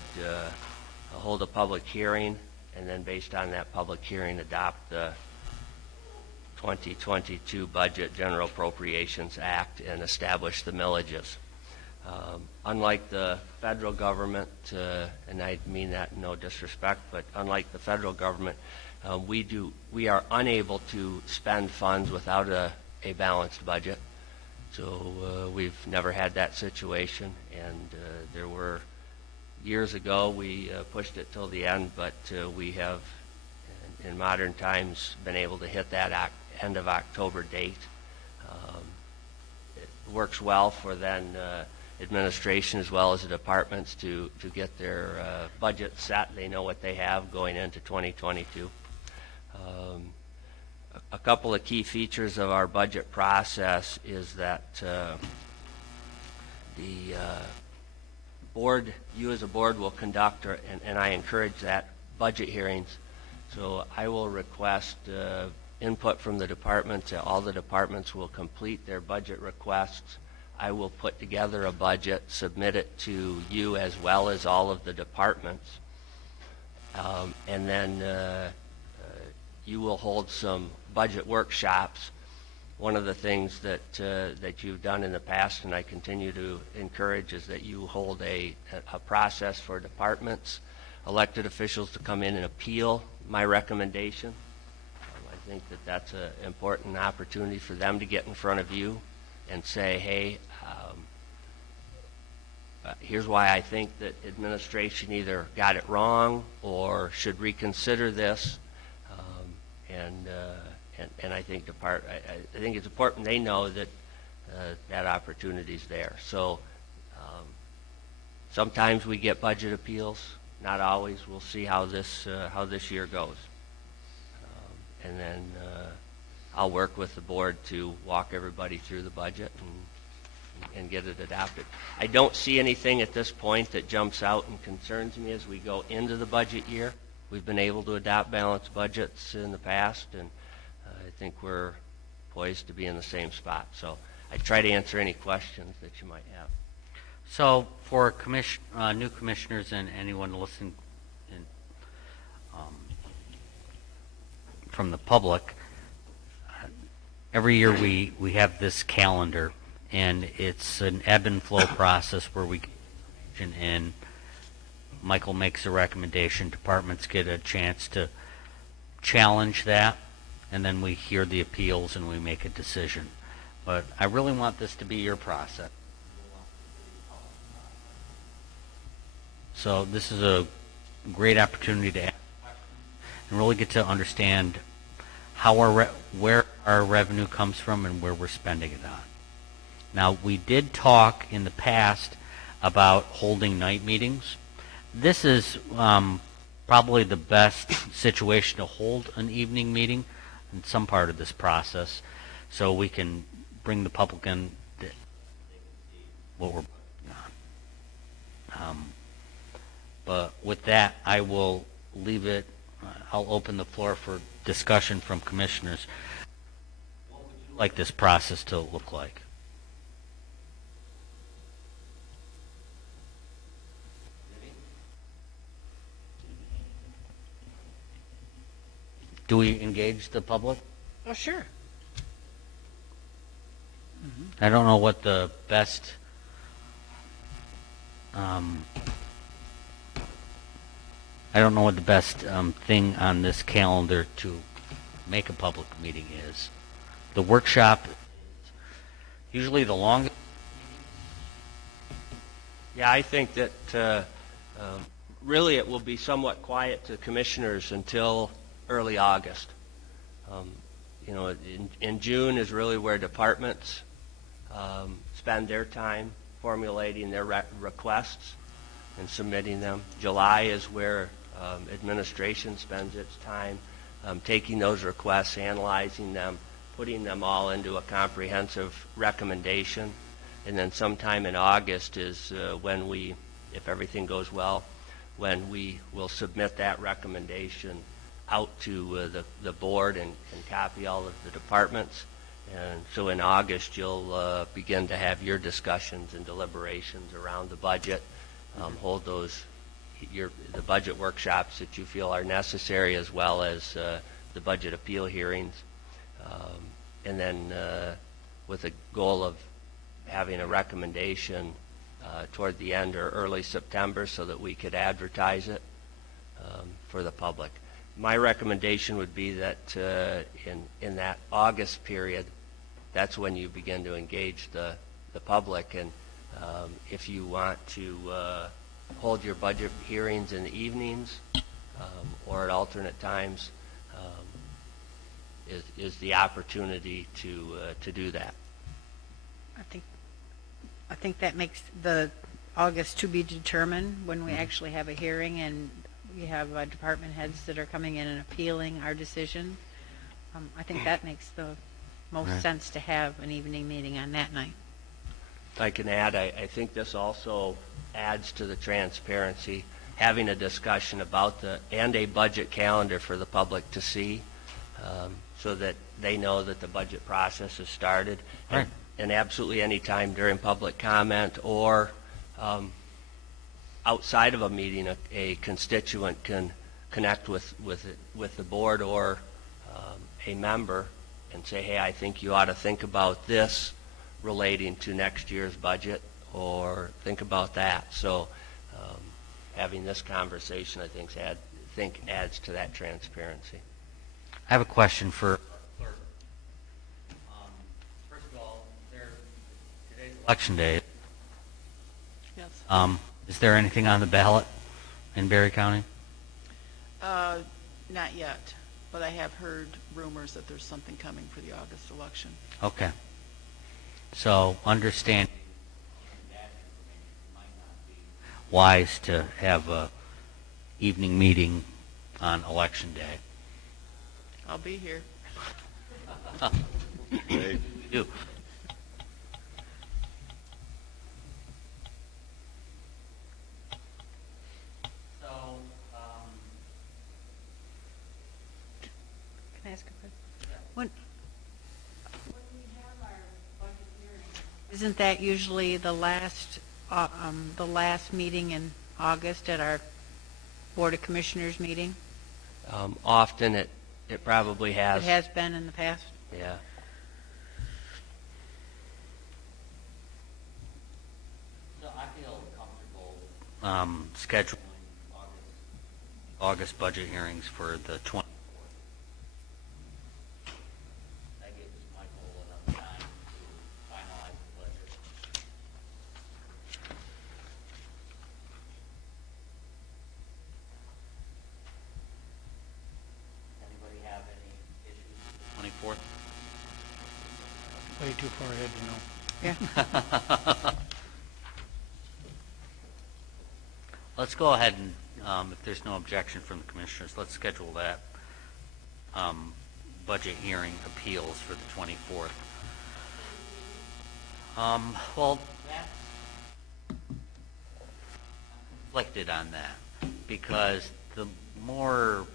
hold a public hearing, and then based on that public hearing, adopt the 2022 Budget General Appropriations Act and establish the millages. Unlike the federal government, and I mean that in no disrespect, but unlike the federal government, we are unable to spend funds without a balanced budget. So we've never had that situation, and there were years ago we pushed it till the end, but we have in modern times been able to hit that end of October date. It works well for then administration as well as the departments to get their budget set. They know what they have going into 2022. A couple of key features of our budget process is that the board, you as a board will conduct, and I encourage that, budget hearings. So I will request input from the departments. All the departments will complete their budget requests. I will put together a budget, submit it to you as well as all of the departments. And then you will hold some budget workshops. One of the things that you've done in the past, and I continue to encourage, is that you hold a process for departments, elected officials to come in and appeal my recommendation. I think that that's an important opportunity for them to get in front of you and say, hey, here's why I think that administration either got it wrong or should reconsider this. And I think I think it's important they know that that opportunity is there. So sometimes we get budget appeals, not always. We'll see how this year goes, and then I'll work with the board to walk everybody through the budget and get it adopted. I don't see anything at this point that jumps out and concerns me as we go into the budget year. We've been able to adopt balanced budgets in the past, and I think we're poised to be in the same spot. So I try to answer any questions that you might have. So for new commissioners and anyone listening from the public, every year we have this calendar, and it's an ebb and flow process where we and Michael makes a recommendation, departments get a chance to challenge that, and then we hear the appeals and we make a decision. But I really want this to be your process. So this is a great opportunity to ask and really get to understand how where our revenue comes from and where we're spending it on. Now, we did talk in the past about holding night meetings. This is probably the best situation to hold an evening meeting in some part of this process, so we can bring the public in what we're on. But with that, I will leave it. I'll open the floor for discussion from commissioners. What would you like this process to look like? Do we engage the public? Oh, sure. I don't know what the best thing on this calendar to make a public meeting is. The workshop is usually the longest. Yeah, I think that really it will be somewhat quiet to commissioners until early August. You know, in June is really where departments spend their time formulating their requests and submitting them. July is where administration spends its time taking those requests, analyzing them, putting them all into a comprehensive recommendation. And then sometime in August is when we, if everything goes well, when we will submit that recommendation out to the board and copy all of the departments. And so in August, you'll begin to have your discussions and deliberations around the budget, hold those, the budget workshops that you feel are necessary, as well as the budget appeal hearings. And then with a goal of having a recommendation toward the end or early September so that we could advertise it for the public. My recommendation would be that in that August period, that's when you begin to engage the public. And if you want to hold your budget hearings in the evenings or at alternate times, is the opportunity to do that. I think that makes the August to be determined when we actually have a hearing and we have department heads that are coming in and appealing our decision. I think that makes the most sense to have an evening meeting on that night. I can add, I think this also adds to the transparency, having a discussion about and a budget calendar for the public to see, so that they know that the budget process has started. Right. And absolutely any time during public comment or outside of a meeting, a constituent can connect with the board or a member and say, hey, I think you ought to think about this relating to next year's budget, or think about that. So having this conversation, I think adds to that transparency. I have a question for clerk. First of all, today's election day. Yes. Is there anything on the ballot in Berry County? Not yet, but I have heard rumors that there's something coming for the August election. Okay. So understanding that information might not be wise to have a evening meeting on election day. I'll be here. Great. We do. So, Can I ask a question? When we have our budget hearing, isn't that usually the last meeting in August at our Board of Commissioners meeting? Often it probably has. It has been in the past? Yeah. so I feel comfortable scheduling August budget hearings for the 24th. That gives Michael enough time to finalize the budget. Anybody have any issues with the 24th? Way too far ahead to know. Yeah. Let's go ahead and, if there's no objection from the commissioners, let's schedule that budget hearing appeals for the 24th. Well, that's conflicted on that, because the more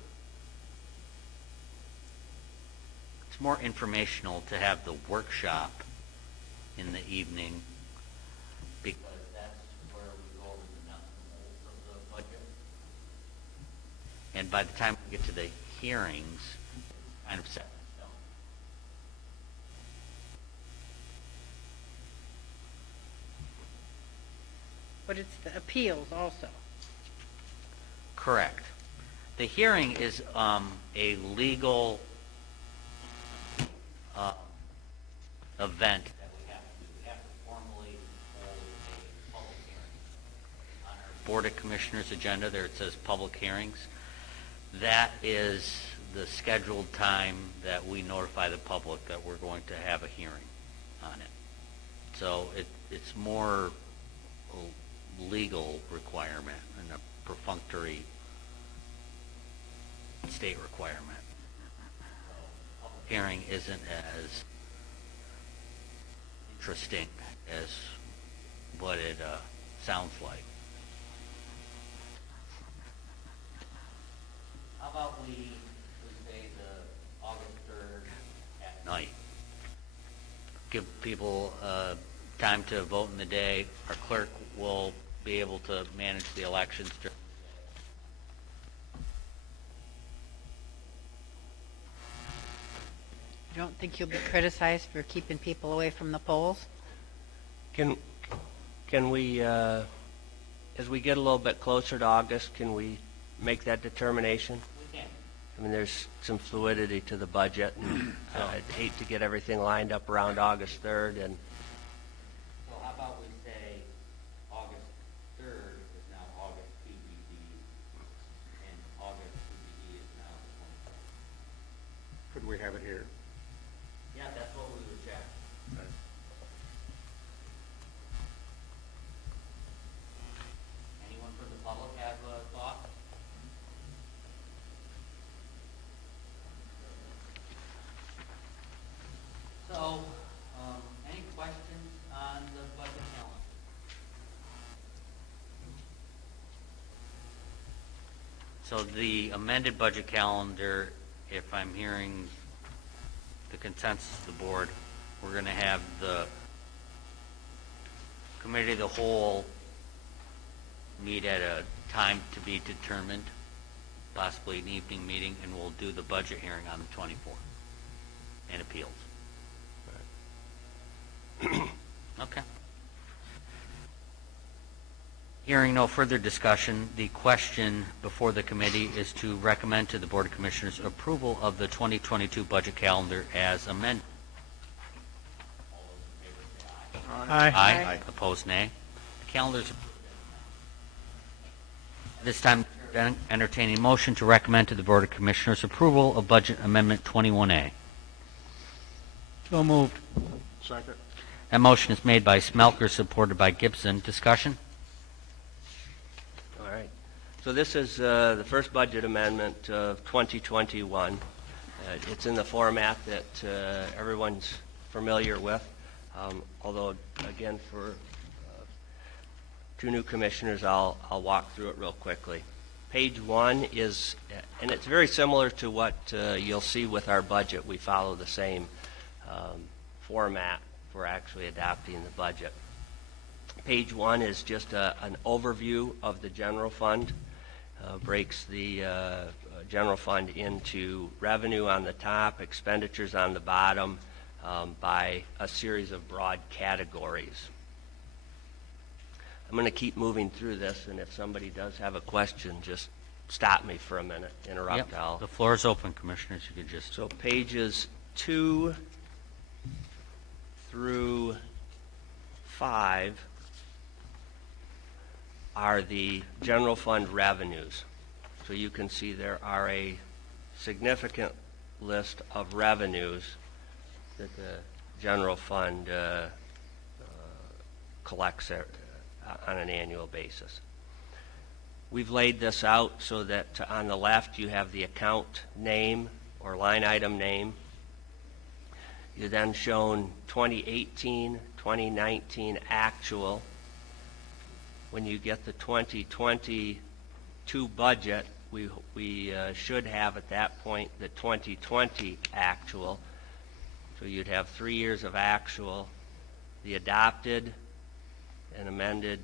it's more informational to have the workshop in the evening, because that's where we go over the nuts and bolts of the budget. And by the time we get to the hearings, it's kind of set in stone. But it's the appeals also. Correct. The hearing is a legal event that we have to do. We have to formally hold a public hearing. On our Board of Commissioners agenda, there it says public hearings. That is the scheduled time that we notify the public that we're going to have a hearing on it. So it's more a legal requirement and a perfunctory state requirement. Public hearing isn't as interesting as what it sounds like. How about we say the August 3rd at night? Give people time to vote in the day. Our clerk will be able to manage the elections during You don't think you'll be criticized for keeping people away from the polls? Can we, as we get a little bit closer to August, can we make that determination? We can. I mean, there's some fluidity to the budget, and I'd hate to get everything lined up around August 3rd, and So how about we say August 3rd is now August PBD, and August PBD is now the 24th? Could we have it here? Yeah, that's what we would check. Anyone from the public have a thought? So, any questions on the budget calendar? So the amended budget calendar, if I'm hearing the consensus of the board, we're going to have the committee of the whole meet at a time to be determined, possibly an evening meeting, and we'll do the budget hearing on the 24th and appeals. Okay. Hearing no further discussion, the question before the committee is to recommend to the Board of Commissioners approval of the 2022 budget calendar as amended. All those in favor say aye. Aye. Aye. Opposed, nay. The calendar's approved. This time, entertaining motion to recommend to the Board of Commissioners approval of Budget Amendment 21A. So moved. Second. That motion is made by Smelker, supported by Gibson. Discussion? all right. So this is the first budget amendment of 2021. It's in the format that everyone's familiar with, although, again, for two new commissioners, I'll walk through it real quickly. Page 1 is, and it's very similar to what you'll see with our budget. We follow the same format for actually adopting the budget. Page 1 is just an overview of the general fund, breaks the general fund into revenue on the top, expenditures on the bottom, by a series of broad categories. I'm going to keep moving through this, and if somebody does have a question, just stop me for a minute, interrupt. Yep. The floor is open, Commissioners. You could just... So pages 2 through 5 are the general fund revenues. So you can see there are a significant list of revenues that the general fund collects on an annual basis. We've laid this out so that on the left you have the account name or line item name. You're then shown 2018, 2019 actual. When you get the 2022 budget, we should have at that point the 2020 actual. So you'd have 3 years of actual, the adopted and amended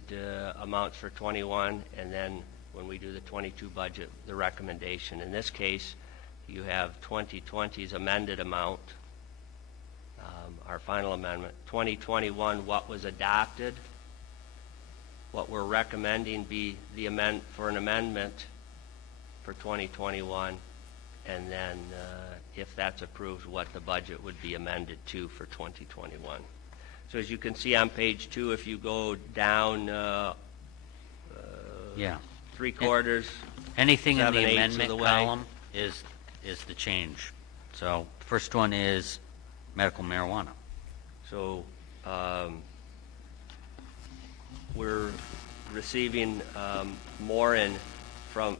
amounts for 21, and then when we do the 22 budget, the recommendation. In this case, you have 2020's amended amount, our final amendment. 2021, what was adopted, what we're recommending be the for an amendment for 2021, and then if that's approved, what the budget would be amended to for 2021. So as you can see on page 2, if you go down Yeah. 3/4, Anything in the 7/8 of amendment the way. column is the change. So the first one is medical marijuana. So we're receiving more in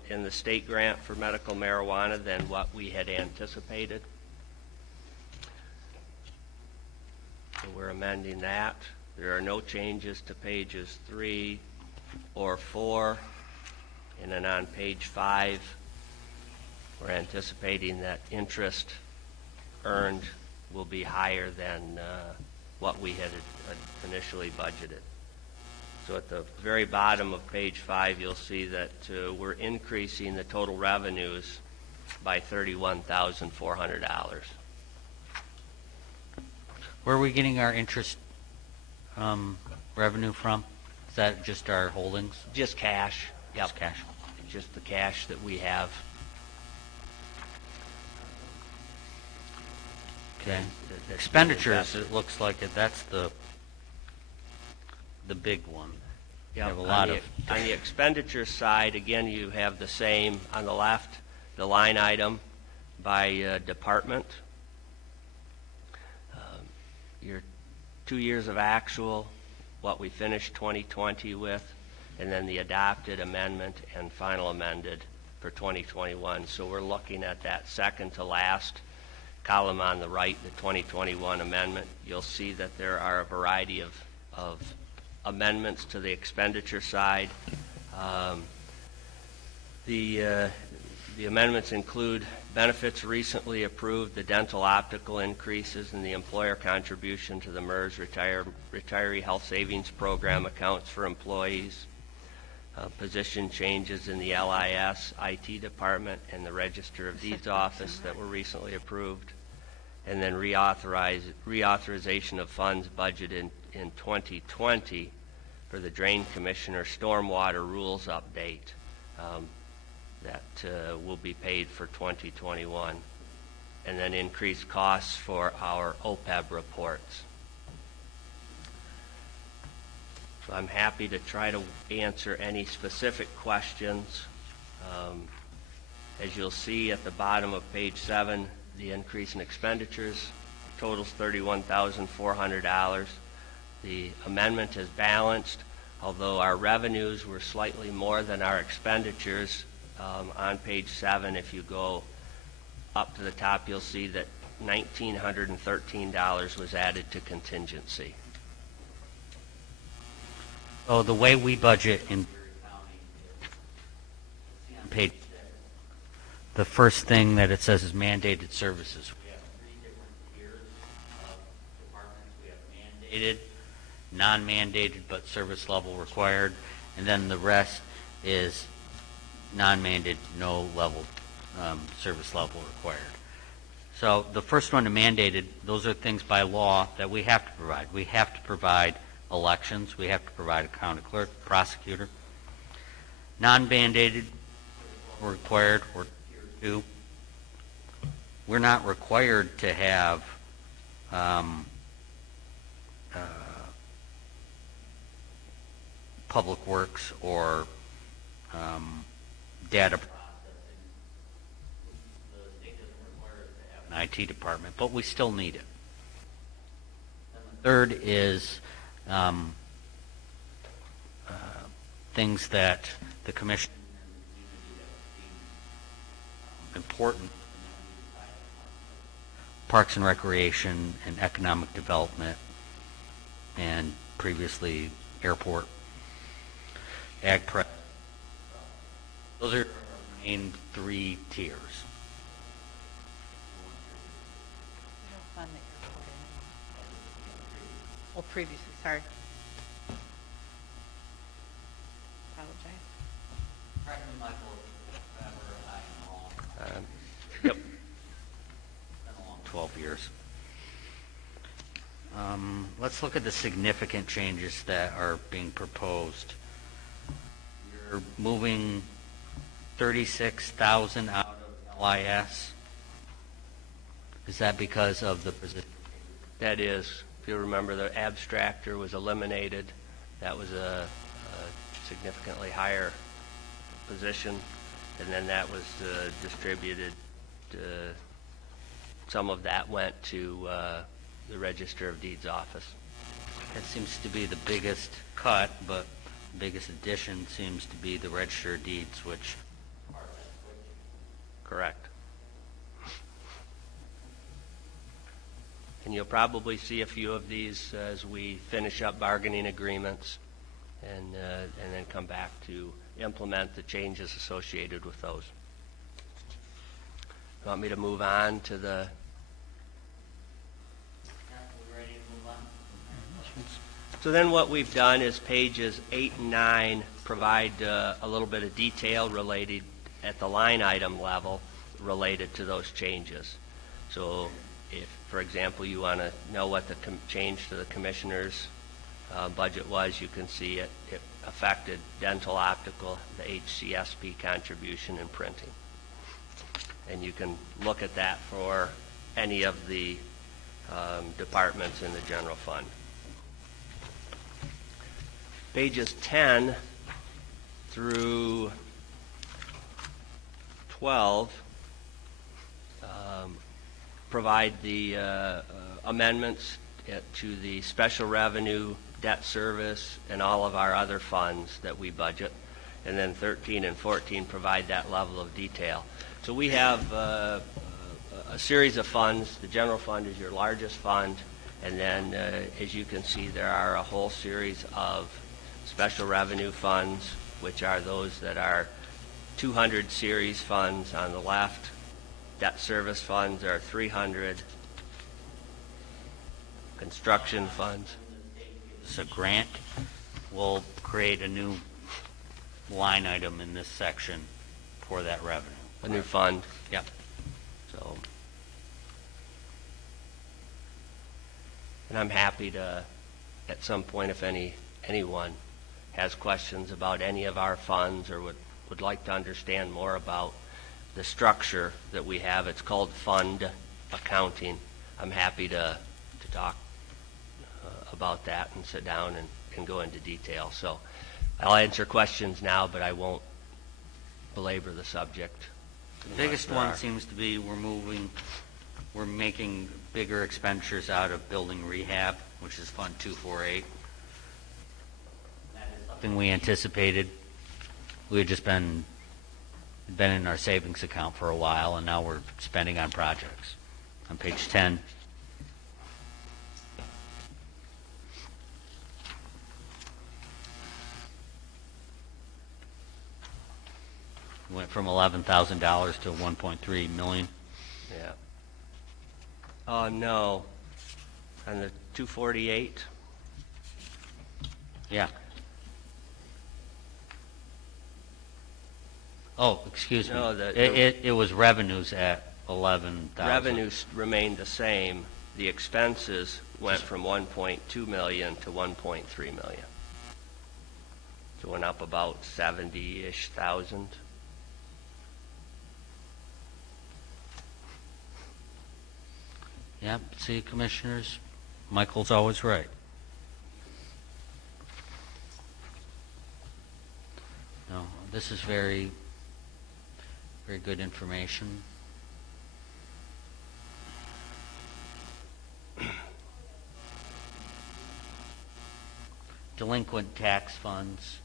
the state grant for medical marijuana than what we had anticipated. So we're amending that. There are no changes to pages 3 or 4. And then on page 5, we're anticipating that interest earned will be higher than what we had initially budgeted. So at the very bottom of page 5, you'll see that we're increasing the total revenues by $31,400. Where are we getting our interest revenue from? Is that just our holdings? Just cash. Yep. Just cash. Just the cash that we have. Okay. That's Expenditures, it looks like that's the big one. You Yep. have a lot of. On the expenditure side, again, you have the same on the left, the line item by department. Your 2 years of actual, what we finished 2020 with, and then the adopted amendment and final amended for 2021. So we're looking at that second to last column on the right, the 2021 amendment. You'll see that there are a variety of amendments to the expenditure side. The amendments include benefits recently approved, the dental optical increases, and the employer contribution to the MERS Retiree Health Savings Program accounts for employees, position changes in the LIS IT department and the Register of Deeds office that were recently approved, and then reauthorization of funds budgeted in 2020 for the Drain Commissioner Stormwater Rules update that will be paid for 2021, and then increased costs for our OPEB reports. So I'm happy to try to answer any specific questions. As you'll see at the bottom of page 7, the increase in expenditures totals $31,400. The amendment is balanced, although our revenues were slightly more than our expenditures. On page 7, if you go up to the top, you'll see that $1,913 was added to contingency. So the way we budget in on page 6, the first thing that it says is mandated services. We have 3 different tiers of departments. We have mandated, non-mandated, but service level required, and then the rest is non-mandated, no level, service level required. So the first one, the mandated, those are things by law that we have to provide. We have to provide elections. We have to provide a county clerk, prosecutor. Non-mandated, required, or tier 2. We're not required to have public works or data processing. The state doesn't require us to have an IT department, but we still need it. And the third is things that the commission important: parks and recreation and economic development, and previously airport, ag prep. Those are our main 3 tiers. Oh, previously, sorry. Apologize. Yep. 12 years. Let's look at the significant changes that are being proposed. You're moving 36,000 out of LIS. Is that because of the position? That is, if you remember, the abstractor was eliminated. That was a significantly higher position, and then that was distributed. Some of that went to the Register of Deeds office. That seems to be the biggest cut, but the biggest addition seems to be the Register of Deeds, which... Correct. And you'll probably see a few of these as we finish up bargaining agreements and then come back to implement the changes associated with those. You want me to move on to the... So then what we've done is pages 8 and 9 provide a little bit of detail related at the line item level related to those changes. So if, for example, you want to know what the change to the commissioner's budget was, you can see it affected dental, optical, the HCSP contribution, and printing. And you can look at that for any of the departments in the general fund. Pages 10 through 12 provide the amendments to the special revenue, debt service, and all of our other funds that we budget. And then 13 and 14 provide that level of detail. So we have a series of funds. The general fund is your largest fund. And then, as you can see, there are a whole series of special revenue funds, which are those that are 200 series funds on the left. Debt service funds are 300. Construction funds. It's a grant. We'll create a new line item in this section for that revenue. A new fund. Yep. So, and I'm happy to, at some point, if anyone has questions about any of our funds or would like to understand more about the structure that we have. It's called fund accounting. I'm happy to talk about that and sit down and go into detail. So I'll answer questions now, but I won't belabor the subject. The biggest one seems to be we're making bigger expenditures out of building rehab, which is Fund 248. That is something we anticipated. We had just been in our savings account for a while, and now we're spending on projects. On page 10. We went from $11,000 to $1.3 million. Yeah. Oh, no. On the 248? Yeah. Oh, excuse me. No, it was revenues at 11,000. Revenues remained the same. The expenses went from 1.2 million to 1.3 million. So it went up about 70-ish thousand. Yep, see, commissioners, Michael's always right. No, this is very, very good information. Delinquent tax funds.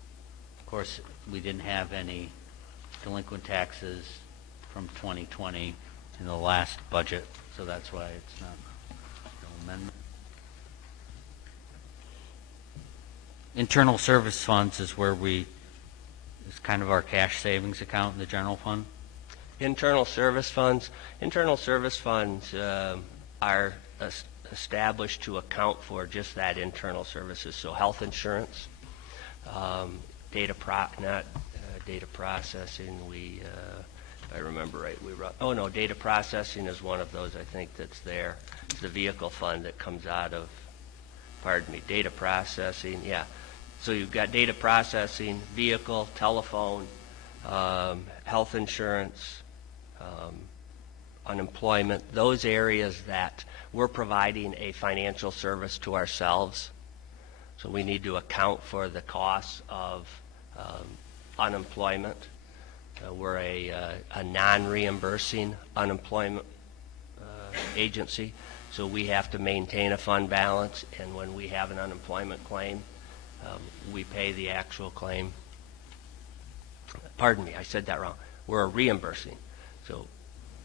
Of course, we didn't have any delinquent taxes from 2020 in the last budget, so that's why it's not an amendment. Internal service funds is where is kind of our cash savings account in the general fund. Internal service funds. Internal service funds are established to account for just that internal services. So health insurance, data processing. If I remember right, data processing is one of those I think that's there. It's the vehicle fund that comes out of, data processing, yeah. So you've got data processing, vehicle, telephone, health insurance, unemployment, those areas that we're providing a financial service to ourselves. So we need to account for the costs of unemployment. We're a non-reimbursing unemployment agency, so we have to maintain a fund balance, and when we have an unemployment claim, we pay the actual claim. Pardon me, I said that wrong. We're a reimbursing, so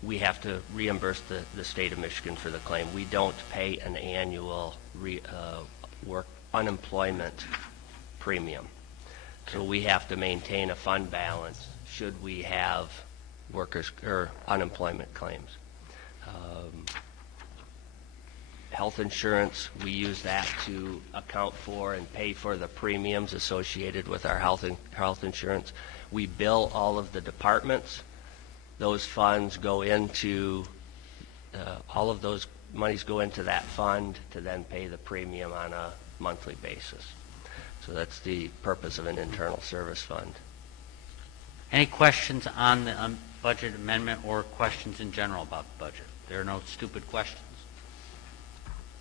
we have to reimburse the state of Michigan for the claim. We don't pay an annual work unemployment premium. So we have to maintain a fund balance should we have workers or unemployment claims. Health insurance, we use that to account for and pay for the premiums associated with our health insurance. We bill all of the departments. Those funds go into, all of those monies go into that fund to then pay the premium on a monthly basis. So that's the purpose of an internal service fund. Any questions on the budget amendment or questions in general about the budget? There are no stupid questions.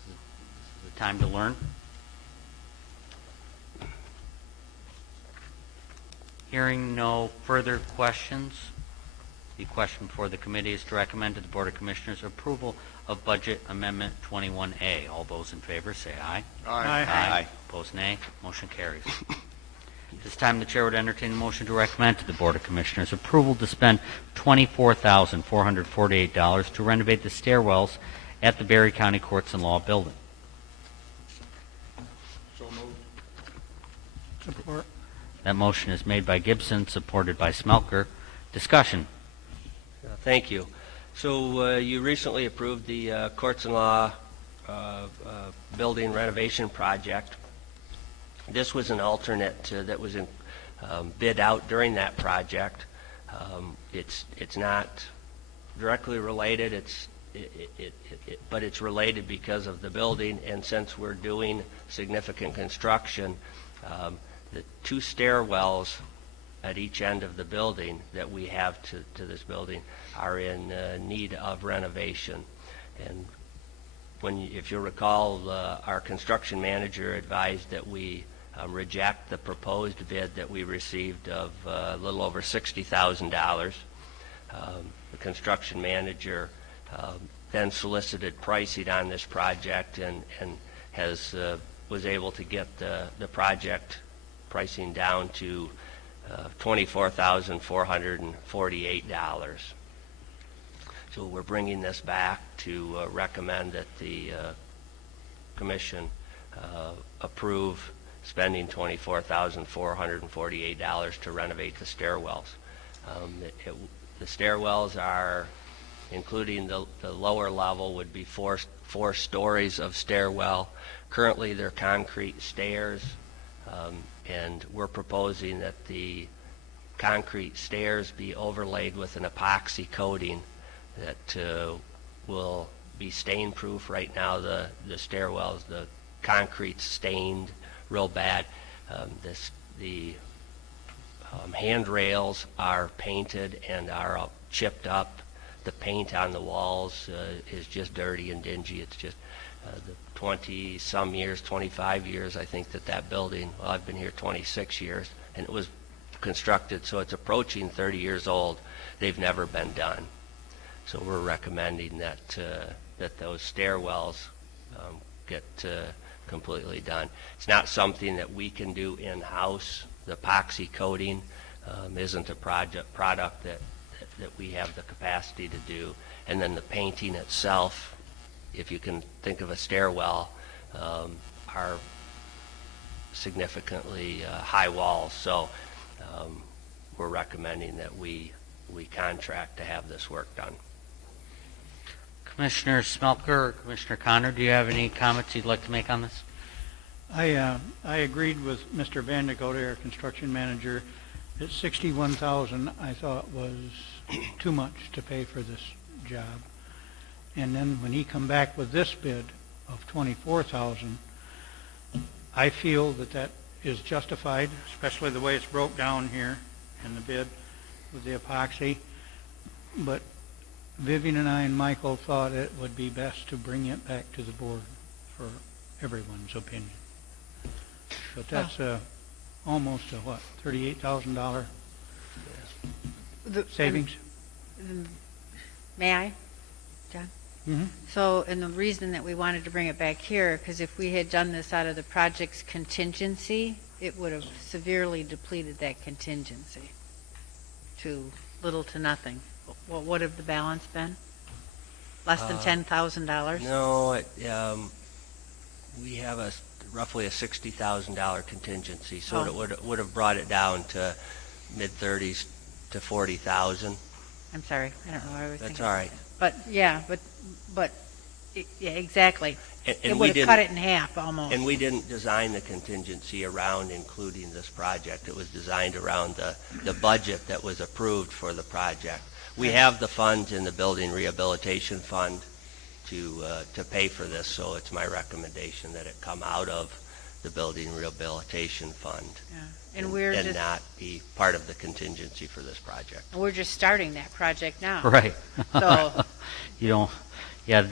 This is the time to learn. Hearing no further questions, the question before the committee is to recommend to the Board of Commissioners approval of Budget Amendment 21A. All those in favor say aye. Aye. Aye. Opposed, nay. Motion carries. At this time, the Chair would entertain a motion to recommend to the Board of Commissioners approval to spend $24,448 to renovate the stairwells at the Berry County Courts and Law Building. So moved. Support. That motion is made by Gibson, supported by Smelker. Discussion. Thank you. So you recently approved the Courts and Law building renovation project. This was an alternate that was bid out during that project. It's not directly related. But it's related because of the building, and since we're doing significant construction, the two stairwells at each end of the building that we have to this building are in need of renovation. And if you recall, our construction manager advised that we reject the proposed bid that we received of a little over $60,000. The construction manager then solicited pricing on this project and was able to get the project pricing down to $24,448. So we're bringing this back to recommend that the Commission approve spending $24,448 to renovate the stairwells. The stairwells are, including the lower level, would be four stories of stairwell. Currently, they're concrete stairs, and we're proposing that the concrete stairs be overlaid with an epoxy coating that will be stain-proof. Right now, the stairwells, the concrete's stained real bad. The handrails are painted and are chipped up. The paint on the walls is just dirty and dingy. It's just the 20-some years, 25 years, I think that building, well, I've been here 26 years, and it was constructed, so it's approaching 30 years old. They've never been done. So we're recommending that those stairwells get completely done. It's not something that we can do in-house. The epoxy coating isn't a product that we have the capacity to do. And then the painting itself, if you can think of a stairwell, are significantly high walls. So we're recommending that we contract to have this work done. Commissioner Smelker or Commissioner Connor, do you have any comments you'd like to make on this? I agreed with Mr. Van de Goede, our construction manager, that 61,000 I thought was too much to pay for this job. And then when he come back with this bid of 24,000, I feel that that is justified, especially the way it's broke down here in the bid with the epoxy. But Vivian and I and Michael thought it would be best to bring it back to the board for everyone's opinion. But that's almost a what, $38,000 savings? May I, John? Mm-hmm. So, and the reason that we wanted to bring it back here, because if we had done this out of the project's contingency, it would have severely depleted that contingency to little to nothing. What would have the balance been? Less than $10,000? No, we have roughly a $60,000 contingency, so it would have brought it down to mid-30s to 40,000. I'm sorry, I don't know what I was thinking. That's all right. But, yeah, yeah, exactly. And It we would have didn't- cut it in half almost. And we didn't design the contingency around including this project. It was designed around the budget that was approved for the project. We have the funds in the Building Rehabilitation Fund to pay for this, so it's my recommendation that it come out of the Building Rehabilitation Fund Yeah. And we're and just, not be part of the contingency for this project. we're just starting that project now. Right. So, You don't, yeah,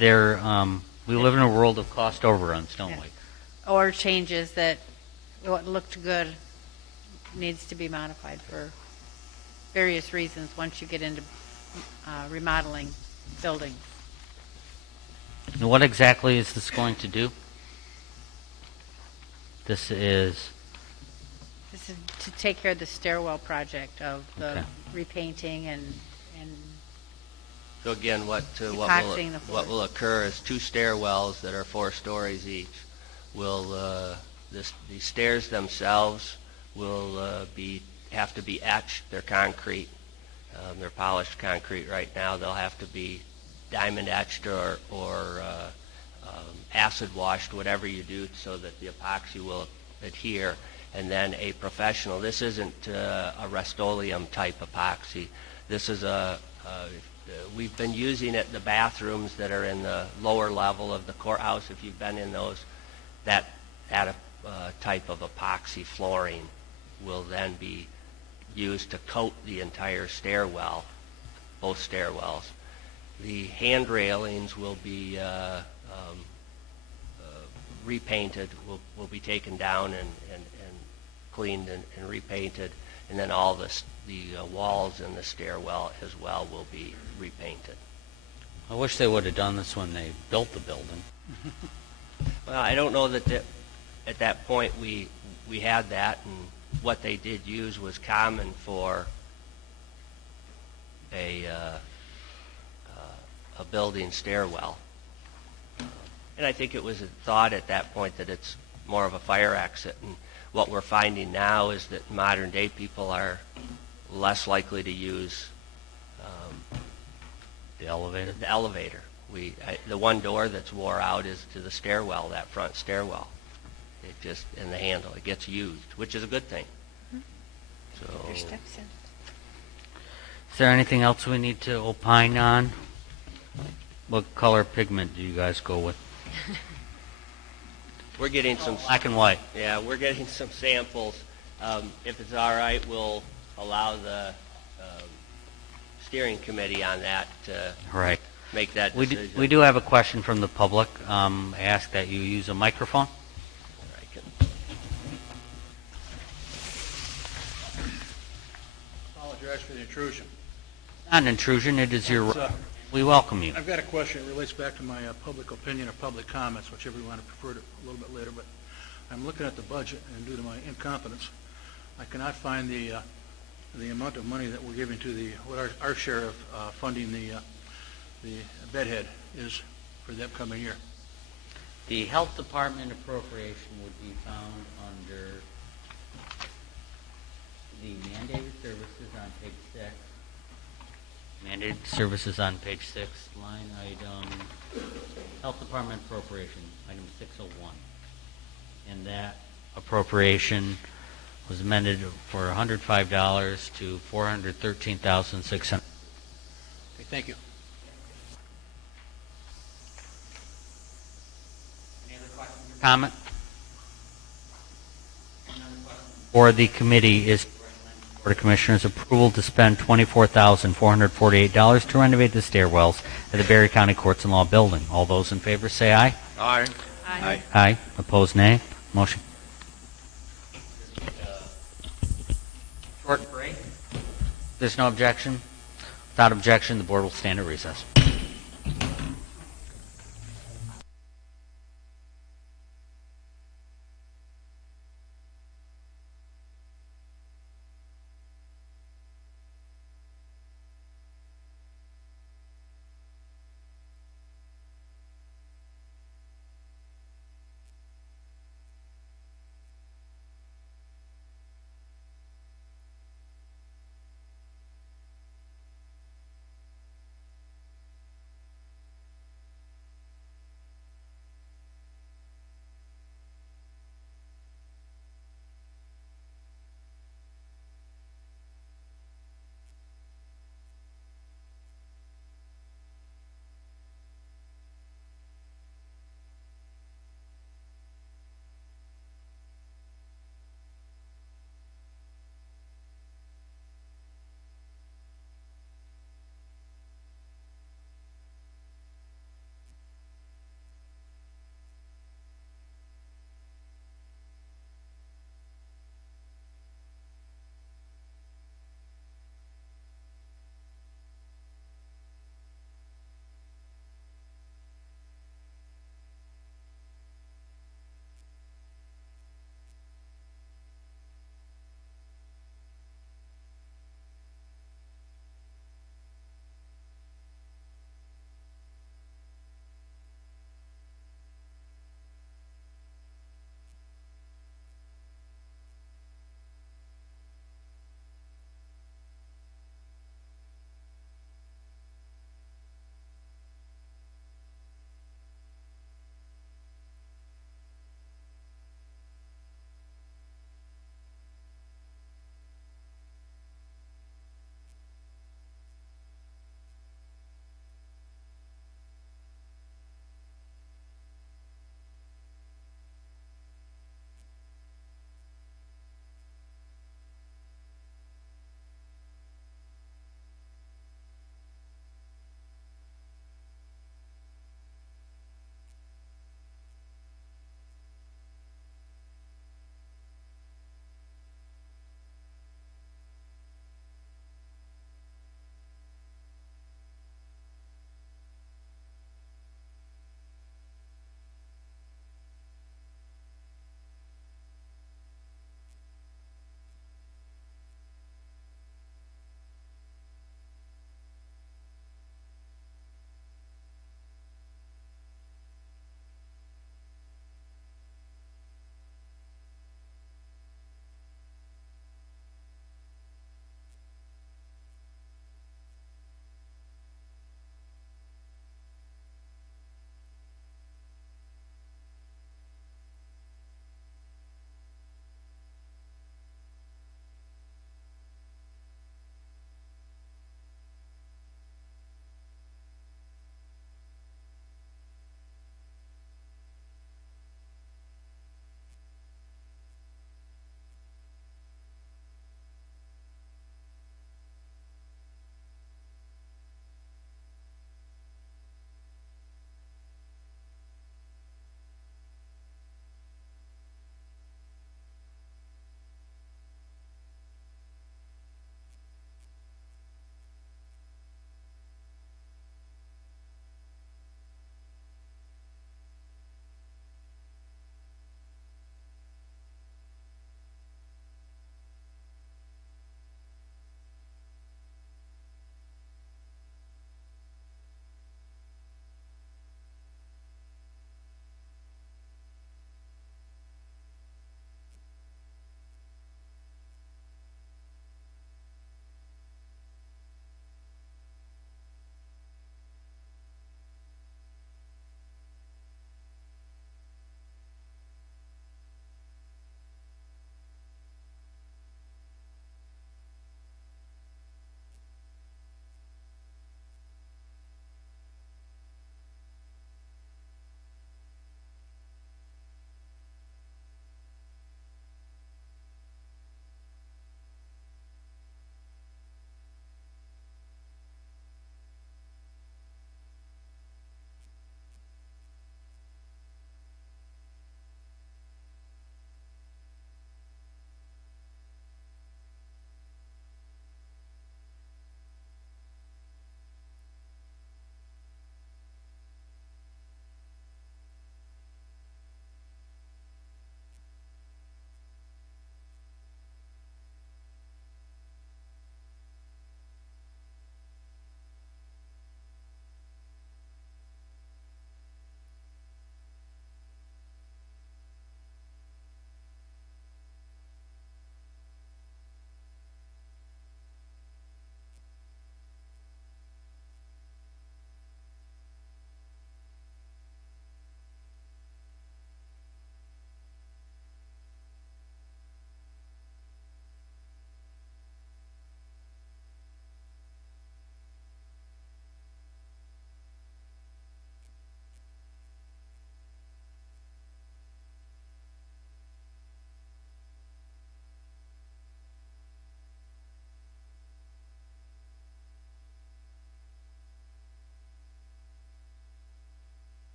we live in a world of cost overruns, don't Yeah. we? or changes that, what looked good needs to be modified for various reasons once you get into remodeling buildings. And what exactly is this going to do? This is, This is to take care of the stairwell project of the Okay. repainting and So again, Epoxying the floors. what will occur is 2 stairwells that are 4 stories each. The stairs themselves will have to be etched. They're concrete. They're polished concrete right now. They'll have to be diamond etched or acid washed, whatever you do, so that the epoxy will adhere. And then a professional. This isn't a Rust-Oleum type epoxy. This is we've been using it in the bathrooms that are in the lower level of the courthouse. If you've been in those, that type of epoxy flooring will then be used to coat the entire stairwell, both stairwells. The hand railings will be repainted, will be taken down and cleaned and repainted, and then all the walls in the stairwell as well will be repainted. I wish they would have done this when they built the building. Well, I don't know that at that point we had that, and what they did use was common for a building stairwell. And I think it was a thought at that point that it's more of a fire exit. And what we're finding now is that modern day people are less likely to use The elevator? the elevator. The one door that's wore out is to the stairwell, that front stairwell. It just, and the handle, it gets used, which is a good thing. your So, steps in. Is there anything else we need to opine on? What color pigment do you guys go with? we're getting some, Black and white. yeah, we're getting some samples. If it's all right, we'll allow the steering committee on that to Right. make that decision. We do have a question from the public. I ask that you use a microphone. I can- Apologize for the intrusion. Not an intrusion, it is your, we welcome you. I've got a question. It relates back to my public opinion or public comments, whichever you want to prefer it a little bit later. But I'm looking at the budget, and due to my incompetence, I cannot find the amount of money that we're giving to what our share of funding the bedhead is for the upcoming year. The health department appropriation would be found under the mandated services on page 6. Mandated services on page 6, line item, Health Department appropriation, item 601. And that appropriation was amended for $105 to $413,600. Okay, thank you. Any other questions or comment? For the committee is Board of Commissioners approval to spend $24,448 to renovate the stairwells at the Berry County Courts and Law Building. All those in favor say aye. Aye. Aye. Aye. Opposed, nay. Motion. Short break. There's no objection. Without objection, the board will stand at recess.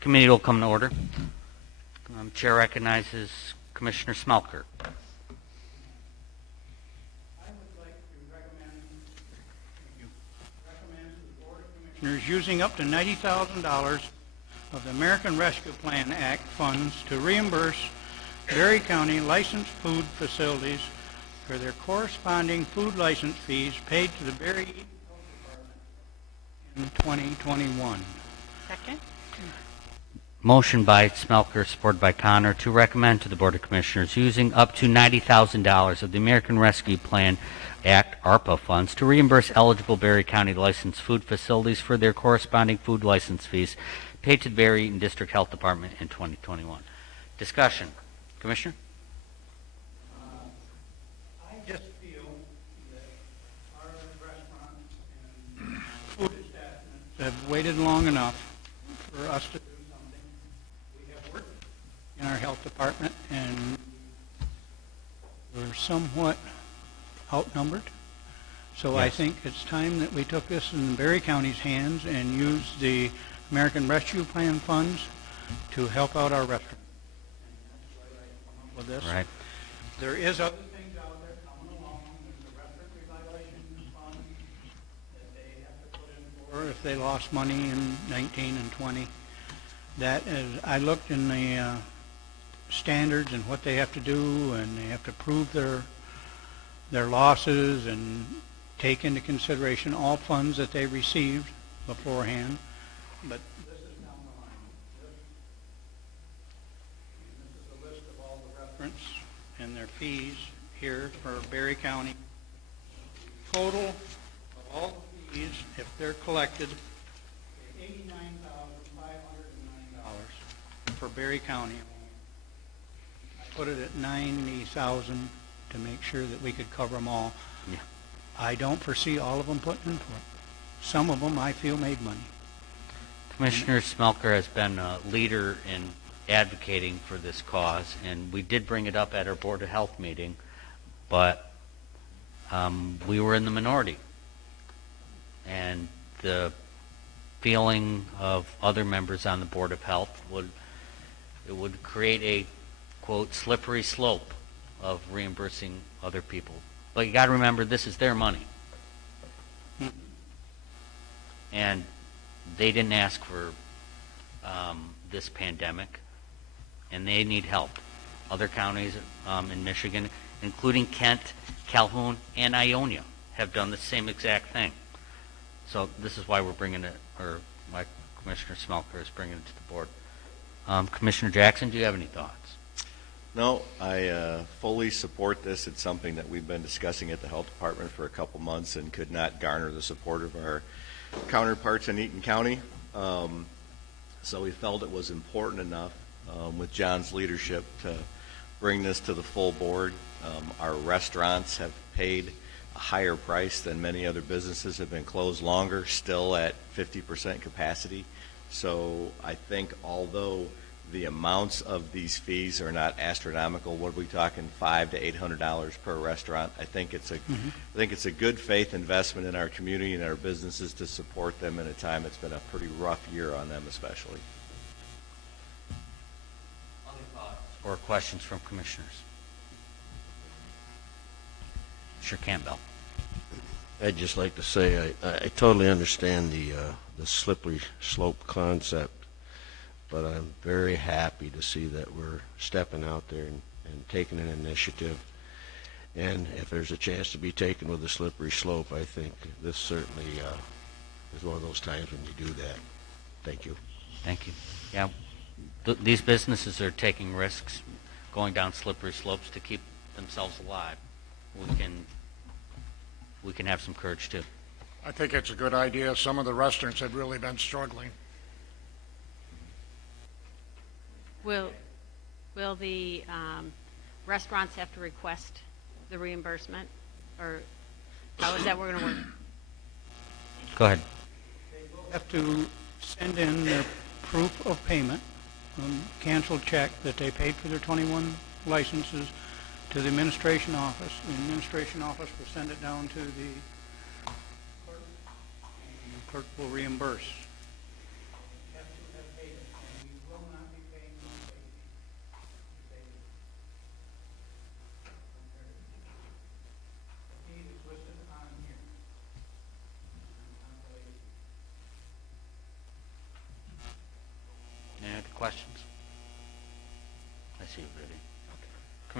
Committee will come to order. Chair recognizes Commissioner Smelker. Commissioners using up to $90,000 of the American Rescue Plan Act funds to reimburse Berry County licensed food facilities for their corresponding food license fees paid to the Berry Health Department in 2021. Second? Motion by Smelker, supported by Connor, to recommend to the Board of Commissioners using up to $90,000 of the American Rescue Plan Act, ARPA funds, to reimburse eligible Berry County licensed food facilities for their corresponding food license fees paid to the Berry and District Health Department in 2021. Discussion. Commissioner? I just feel that our restaurants and food establishments have waited long enough for us to do something. We have worked in our health department, and we're somewhat outnumbered. So I think it's time that we took this in Berry County's hands and used the American Rescue Plan funds to help out our restaurants. With this. Right. There is other things out there coming along. There's the restaurant revitalization fund that they have to put in for if they lost money in 19 and 20. That is, I looked in the standards and what they have to do, and they have to prove their losses and take into consideration all funds that they received beforehand. But this is down the line. This is a list of all the restaurants and their fees here for Berry County. Total of all the fees, if they're collected, $89,509 for Berry County. I put it at $90,000 to make sure that we could cover them all. Yeah. I don't foresee all of them putting in for it. Some of them I feel made money. Commissioner Smelker has been a leader in advocating for this cause, and we did bring it up at our Board of Health meeting, but we were in the minority. And the feeling of other members on the Board of Health would create a, quote, slippery slope of reimbursing other people. But you got to remember, this is their money. And they didn't ask for this pandemic, and they need help. Other counties in Michigan, including Kent, Calhoun, and Ionia, have done the same exact thing. So this is why we're bringing it, or why Commissioner Smelker is bringing it to the board. Commissioner Jackson, do you have any thoughts? No, I fully support this. It's something that we've been discussing at the health department for a couple months and could not garner the support of our counterparts in Eaton County. So we felt it was important enough with John's leadership to bring this to the full board. Our restaurants have paid a higher price than many other businesses, have been closed longer, still at 50% capacity. So I think although the amounts of these fees are not astronomical, what are we talking, $500 to $800 per restaurant? I think it's a good faith investment in our community and our businesses to support them in a time it's been a pretty rough year on them especially. Other thoughts or questions from commissioners? Sure, Campbell. I'd just like to say I totally understand the slippery slope concept, but I'm very happy to see that we're stepping out there and taking an initiative. And if there's a chance to be taken with a slippery slope, I think this certainly is one of those times when you do that. Thank you. Thank you. Yeah, these businesses are taking risks, going down slippery slopes to keep themselves alive. We can have some courage too. I think it's a good idea. Some of the restaurants have really been struggling. Will the restaurants have to request the reimbursement, or how is that we're going to work? Go ahead. They will have to send in their proof of payment, canceled check that they paid for their 21 licenses to the administration office. The administration office will send it down to the clerk, and the clerk will reimburse. You have to have paid it, and you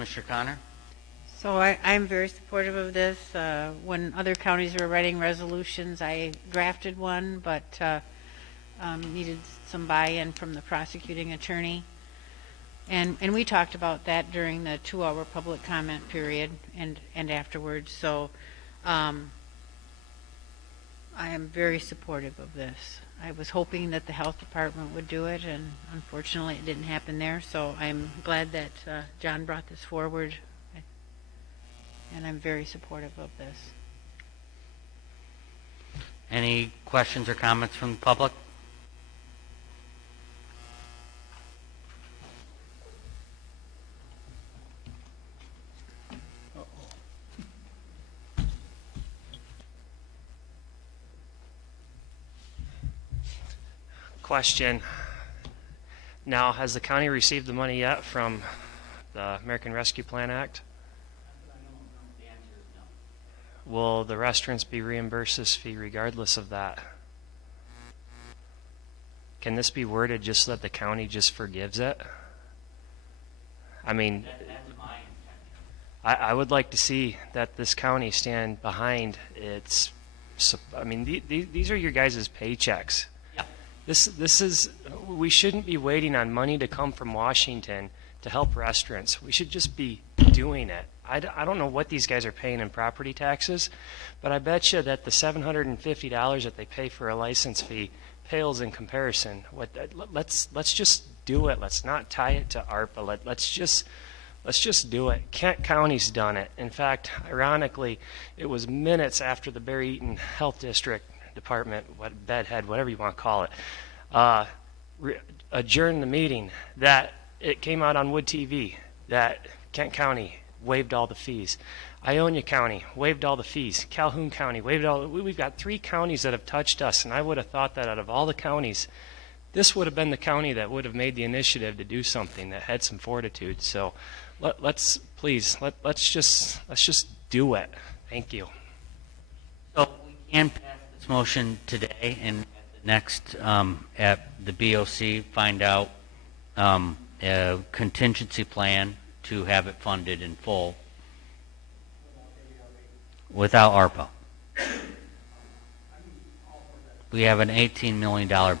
Commissioner Connor? So I'm very supportive of this. When other counties were writing resolutions, I drafted one, but needed some buy-in from the prosecuting attorney. And we talked about that during the 2-hour public comment period and afterwards. So I am very supportive of this. I was hoping that the health department would do it, and unfortunately it didn't happen there. So I'm glad that John brought this forward, and I'm very supportive of this. Any questions or comments from the public? Question. Now, has the county received the money yet from the American Rescue Plan Act? Will the restaurants be reimbursed this fee regardless of that? Can this be worded just so that the county just forgives it? I mean, I would like to see that this county stand behind its. I mean, these are your guys' paychecks. This is, we shouldn't be waiting on money to come from Washington to help restaurants. We should just be doing it. I don't know what these guys are paying in property taxes, but I bet you that the $750 that they pay for a license fee pales in comparison. Let's just do it. Let's not tie it to ARPA. Let's just do it. Kent County's done it. In fact, ironically, it was minutes after the Barry Eaton Health District Department, bedhead, whatever you want to call it, adjourned the meeting, that it came out on Wood TV that Kent County waived all the fees. Ionia County waived all the fees. Calhoun County waived all. We've got 3 counties that have touched us, and I would have thought that out of all the counties, this would have been the county that would have made the initiative to do something that had some fortitude. So let's just do it. Thank you. So we can pass this motion today, and at the next at the BOC find out a contingency plan to have it funded in full without ARPA. We have an $18 million budget.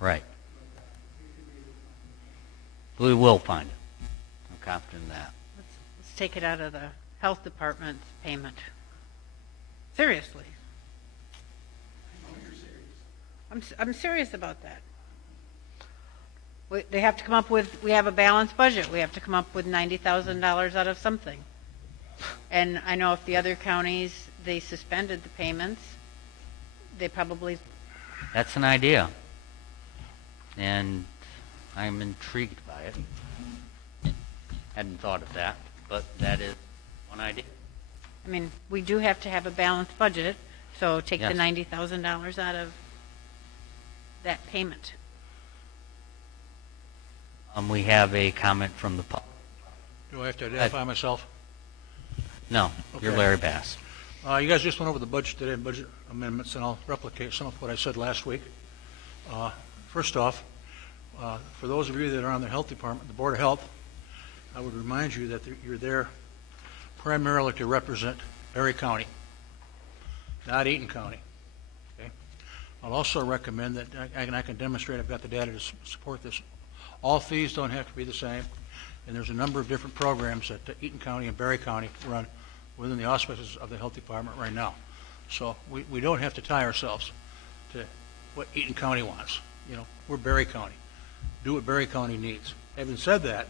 Right. We will find it. I'm confident in that. Let's take it out of the health department's payment. Seriously. I'm serious about that. They have to come up with, we have a balanced budget. We have to come up with $90,000 out of something. And I know if the other counties, they suspended the payments, they probably. That's an idea. And I'm intrigued by it. Hadn't thought of that, but that is one idea. I mean, we do have to have a balanced budget, so take Yes. the $90,000 out of that payment. We have a comment from the public. Do I have to identify myself? No, you're Okay. Larry Bass. You guys just went over the budget today, budget amendments, and I'll replicate some of what I said last week. First off, for those of you that are on the health department, the Board of Health, I would remind you that you're there primarily to represent Berry County, not Eaton County. Okay? I'll also recommend that, and I can demonstrate, I've got the data to support this, all fees don't have to be the same, and there's a number of different programs that Eaton County and Berry County run within the auspices of the health department right now. So we don't have to tie ourselves to what Eaton County wants. You know, we're Berry County. Do what Berry County needs. Having said that,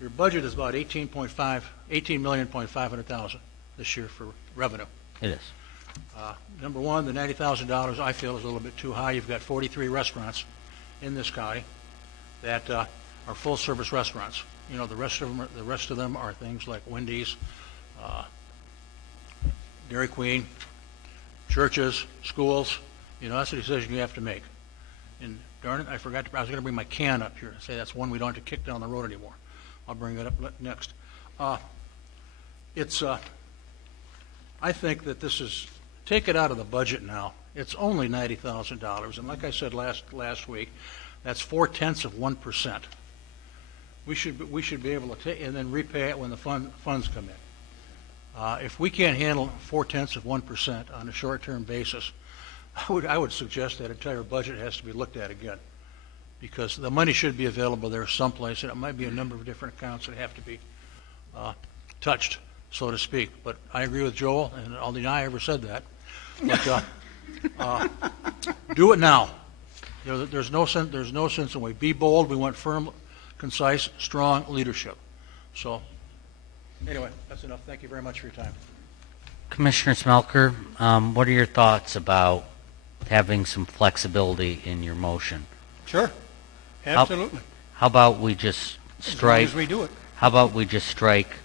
your budget is about $18,500,000 this year for revenue. It is. Number one, the $90,000 I feel is a little bit too high. You've got 43 restaurants in this county that are full-service restaurants. You know, the rest of them are things like Wendy's, Dairy Queen, churches, schools. You know, that's a decision you have to make. And darn it, I was going to bring my can up here and say that's one we don't have to kick down the road anymore. I'll bring it up next. I think that this is, take it out of the budget now. It's only $90,000, and like I said last week, That's 0.4%. We should be able to take, and then repay it when the funds come in. If we can't handle 0.4% on a short-term basis, I would suggest that entire budget has to be looked at again, because the money should be available there someplace, and it might be a number of different accounts that have to be touched, so to speak. But I agree with Joel, and I'll deny I ever said that. But do it now. There's no sense in waiting. Be bold. We want firm, concise, strong leadership. So, anyway, that's enough. Thank you very much for your time. Commissioner Smelker, what are your thoughts about having some flexibility in your motion? Sure, absolutely. How about we just strike? As long as we do it. How about we just strike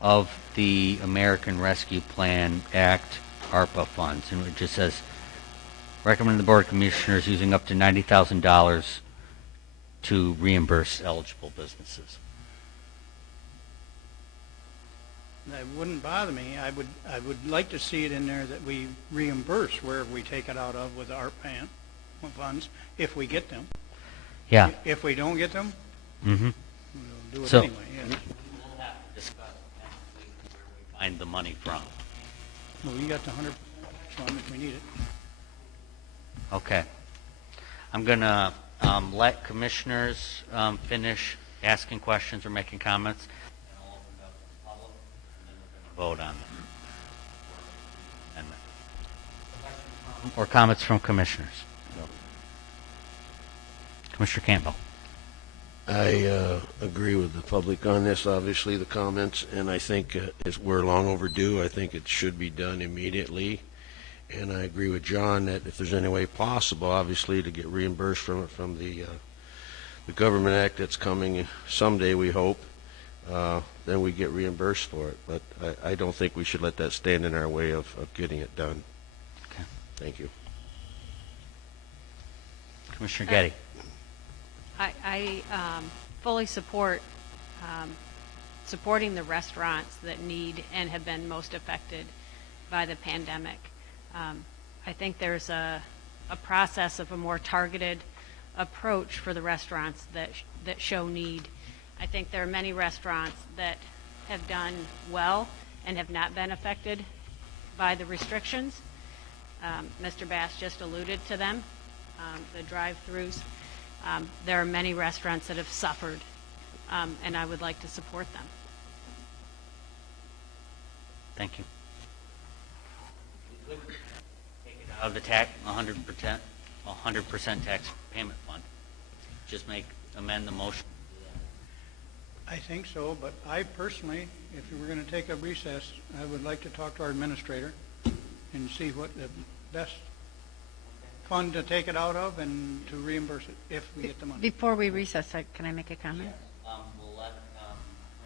of the American Rescue Plan Act ARPA funds, and it just says, recommend the Board of Commissioners using up to $90,000 to reimburse eligible businesses. That wouldn't bother me. I would like to see it in there that we reimburse wherever we take it out of with our funds, if we get them. Yeah. If we don't get them, Mm-hmm. we'll do it So- anyway, yes. We'll have to discuss next week where we find the money from. Well, we got the 100 fund if we need it. Okay. I'm going to let commissioners finish asking questions or making comments, and I'll open it up to the public, and then we're going to vote on it. Or comments from commissioners? Commissioner Campbell. I agree with the public on this, obviously, the comments, and I think we're long overdue. I think it should be done immediately. And I agree with John that if there's any way possible, obviously, to get reimbursed from the Government Act that's coming someday, we hope, then we get reimbursed for it. But I don't think we should let that stand in our way of getting it done. Okay. Thank you. Commissioner Getty. I fully support supporting the restaurants that need and have been most affected by the pandemic. I think there's a process of a more targeted approach for the restaurants that show need. I think there are many restaurants that have done well and have not been affected by the restrictions. Mr. Bass just alluded to them, the drive-throughs. There are many restaurants that have suffered, and I would like to support them. Thank you. Take it out of the tax, 100% tax payment fund. Just amend the motion. I think so, but I personally, if we were going to take a recess, I would like to talk to our administrator and see what the best fund to take it out of and to reimburse it if we get the money. Before we recess, can I make a comment? We'll let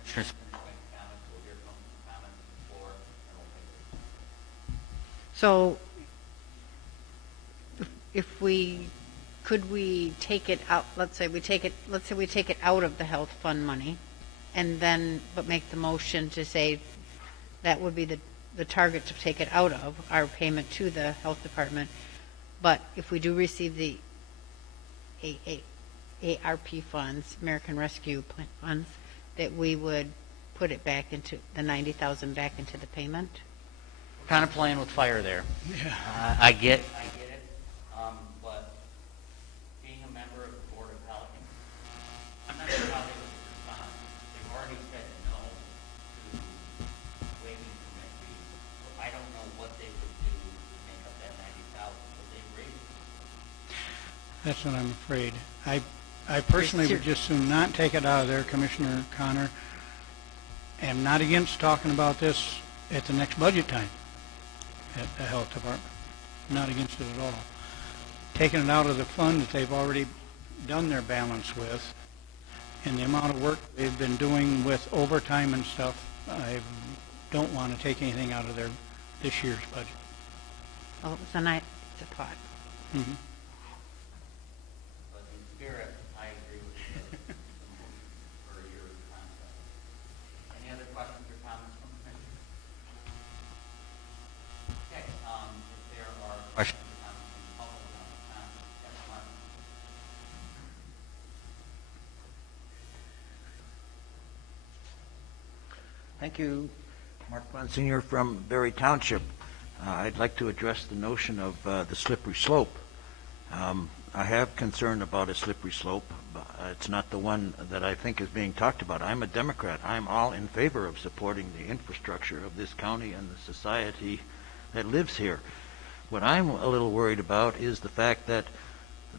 commissioners make comments. We'll hear from comments before. So if could we take it out, let's say we take it out of the health fund money, and then, but make the motion to say that would be the target to take it out of, our payment to the health department. But if we do receive the ARP funds, American Rescue Plan funds, that we would put it back into the 90,000 back into the payment? Kind of playing with fire there. Yeah. I get it. But being a member of the Board of Health, I'm not sure how they would respond. They've already said no to waiving permit fees. So I don't know what they would do to make up that 90,000. Would they raise it? That's what I'm afraid. I personally would just soon not take it out of there, Commissioner Connor. Am not against talking about this at the next budget time at the health department. Not against it at all. Taking it out of the fund that they've already done their balance with, and the amount of work they've been doing with overtime and stuff, I don't want to take anything out of this year's budget. Well, it was a nice thought. Mm-hmm. But in spirit, I agree with you for your concept. Any other questions or comments from commissioners? Okay, if there are questions or comments from the public on the comment, yes, Mark. Thank you. Mark Monsignor from Berry Township. I'd like to address the notion of the slippery slope. I have concern about a slippery slope. But it's not the one that I think is being talked about. I'm a Democrat. I'm all in favor of supporting the infrastructure of this county and the society that lives here. What I'm a little worried about is the fact that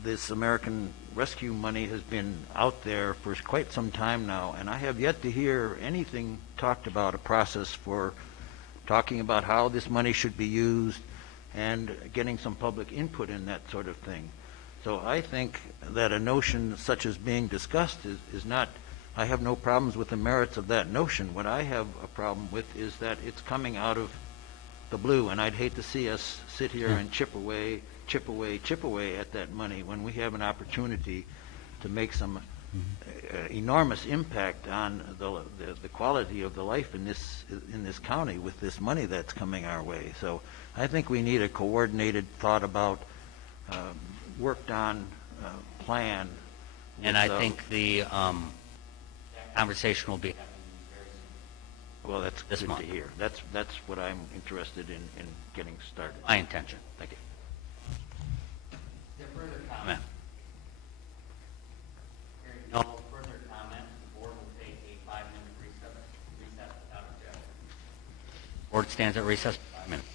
this American Rescue money has been out there for quite some time now, and I have yet to hear anything talked about, a process for talking about how this money should be used and getting some public input in that sort of thing. So I think that a notion such as being discussed is not, I have no problems with the merits of that notion. What I have a problem with is that it's coming out of the blue, and I'd hate to see us sit here and chip away at that money when we have an opportunity to make some enormous impact on the quality of the life in this county with this money that's coming our way. So I think we need a coordinated, thought about, worked on plan. And I think the conversation will be well, that's this good month. to hear. That's what I'm interested in getting started. My intention. Thank you. Is there further comment? Hearing no further comment, the board will take a 5-minute recess without objection. Board stands at recess for 5 minutes.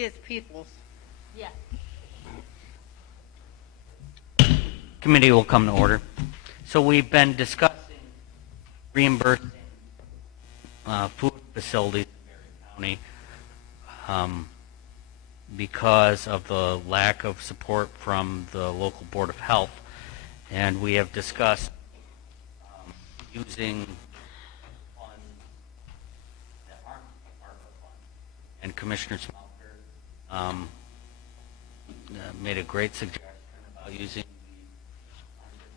Trustee Peoples. Yes. Committee will come to order. So we've been discussing reimbursing food facilities in Berry County because of the lack of support from the local Board of Health. And we have discussed using funds that aren't ARPA funds. And Commissioner Smelter made a great suggestion about using the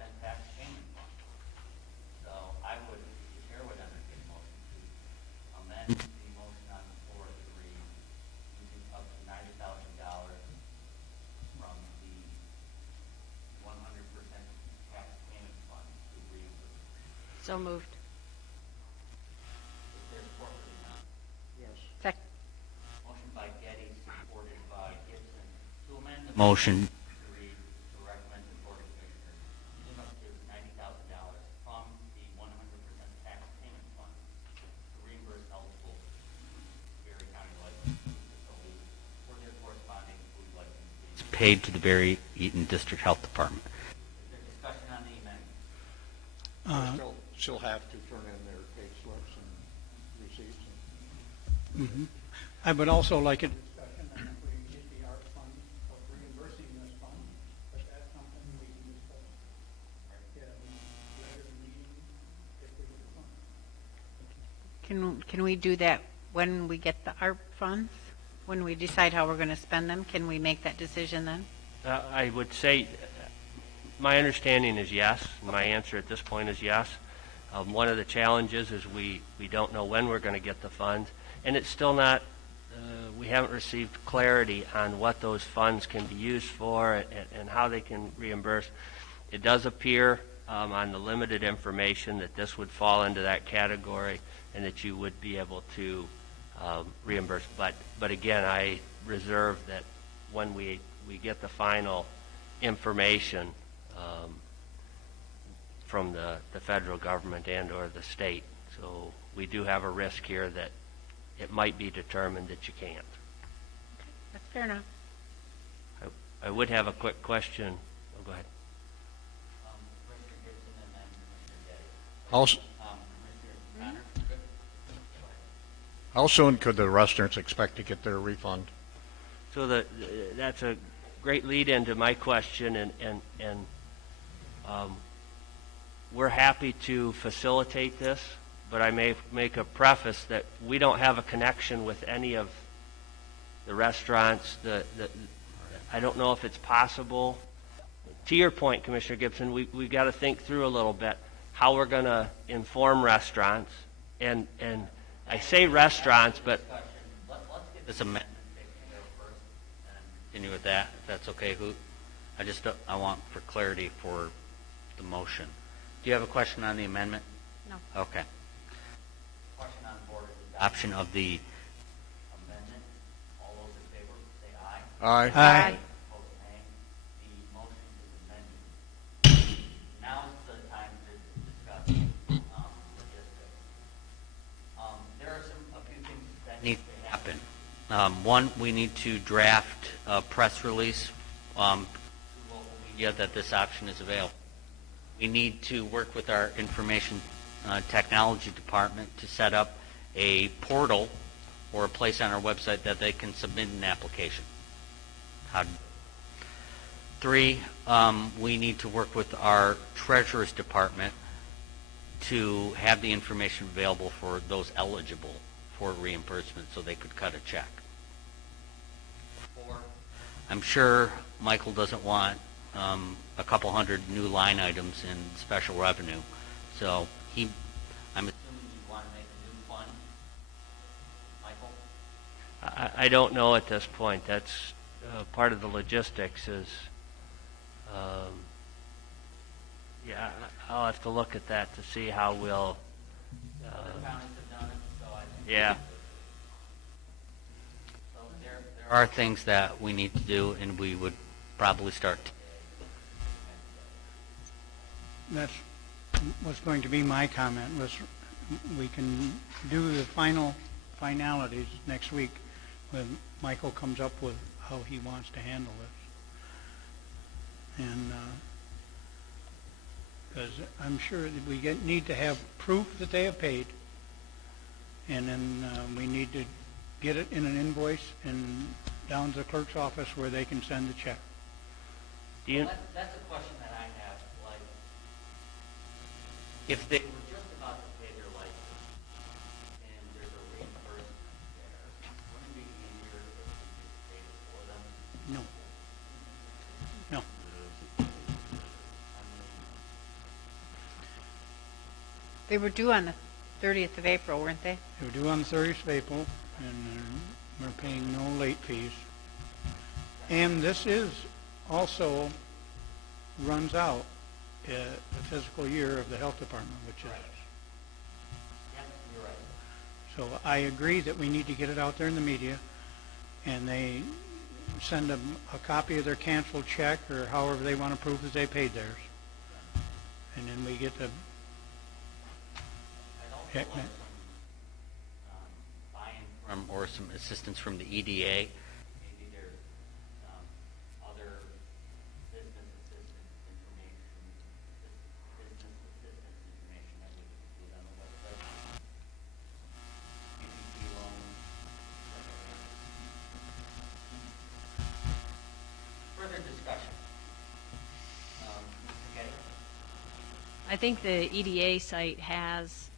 100% tax payment fund. So I would, the chair would entertain a motion to amend the motion on the floor to read using up to $90,000 from the 100% tax payment fund to reimburse. So moved. Is there support for the amendment? Yes. Second. Motion by Getty, supported by Gibson, to amend the motion to read, to recommend to the Board of Commissioners using up to $90,000 from the 100% tax payment fund to reimburse eligible Berry County licensed food facilities for their corresponding food license fees paid to the Berry Eaton District Health Department. Is there discussion on the amendment? Still have to turn in their pay slips and receipts. I would also like a discussion on if we get the art fund of reimbursing this fund, but that's something we can discuss at a later meeting if we get the fund. Can we do that when we get the ARP funds? When we decide how we're going to spend them, can we make that decision then? I would say, my understanding is yes. My answer at this point is yes. One of the challenges is we don't know when we're going to get the funds, and it's still not, we haven't received clarity on what those funds can be used for and how they can reimburse. It does appear on the limited information that this would fall into that category and that you would be able to reimburse. But again, I reserve that when we get the final information from the federal government and or the state. So we do have a risk here that it might be determined that you can't. That's fair enough. I would have a quick question. Oh, go ahead. How soon could the restaurants expect to get their refund? So that's a great lead into my question, and we're happy to facilitate this, but I may make a preface that we don't have a connection with any of the restaurants. I don't know if it's possible. To your point, Commissioner Gibson, we got to think through a little bit how we're going to inform restaurants, and I say restaurants, but Let's get this amendment taken care of first and continue with that, if that's okay, Hoot. I want for clarity for the motion. Do you have a question on the amendment? No. Okay. Question on board adoption of the amendment. All those in favor, say aye. Aye. Aye. Opposed, nay. The motion is amended. Now's the time to discuss logistics. There are a few things that need to happen. One, we need to draft a press release to local media that this option is available. We need to work with our information technology department to set up a portal or a place on our website that they can submit an application. Three, we need to work with our treasurer's department to have the information available for those eligible for reimbursement so they could cut a check. Four, I'm sure Michael doesn't want a couple hundred new line items in special revenue. So I'm assuming you want to make a new fund, Michael? I don't know at this point. That's part of the logistics is, yeah, I'll have to look at that to see how we'll, Other counties have done it, so I think. yeah. So there are things that we need to do, and we would probably start. That's what's going to be my comment, was we can do the finalities next week when Michael comes up with how he wants to handle this. And, because I'm sure that we need to have proof that they have paid, and then we need to get it in an invoice and down to the clerk's office where they can send the check. Do you? Well, that's a question that I have. Like, if they were just about to pay their license and there's a reimbursement there, wouldn't it be easier if we just paid it for them? No. No. They were due on the 30th of April, weren't they? They were due on the 30th of April, and we're paying no late fees. And this is also runs out the fiscal year of the health department, which is. Yep, you're right. So I agree that we need to get it out there in the media, and they send them a copy of their canceled check or however they want to prove that they paid theirs. And then we get the check. From, or some assistance from the EDA. Maybe there's other business assistance information that we can include on the website. PPP loans. Further discussion. Okay. I think the EDA site has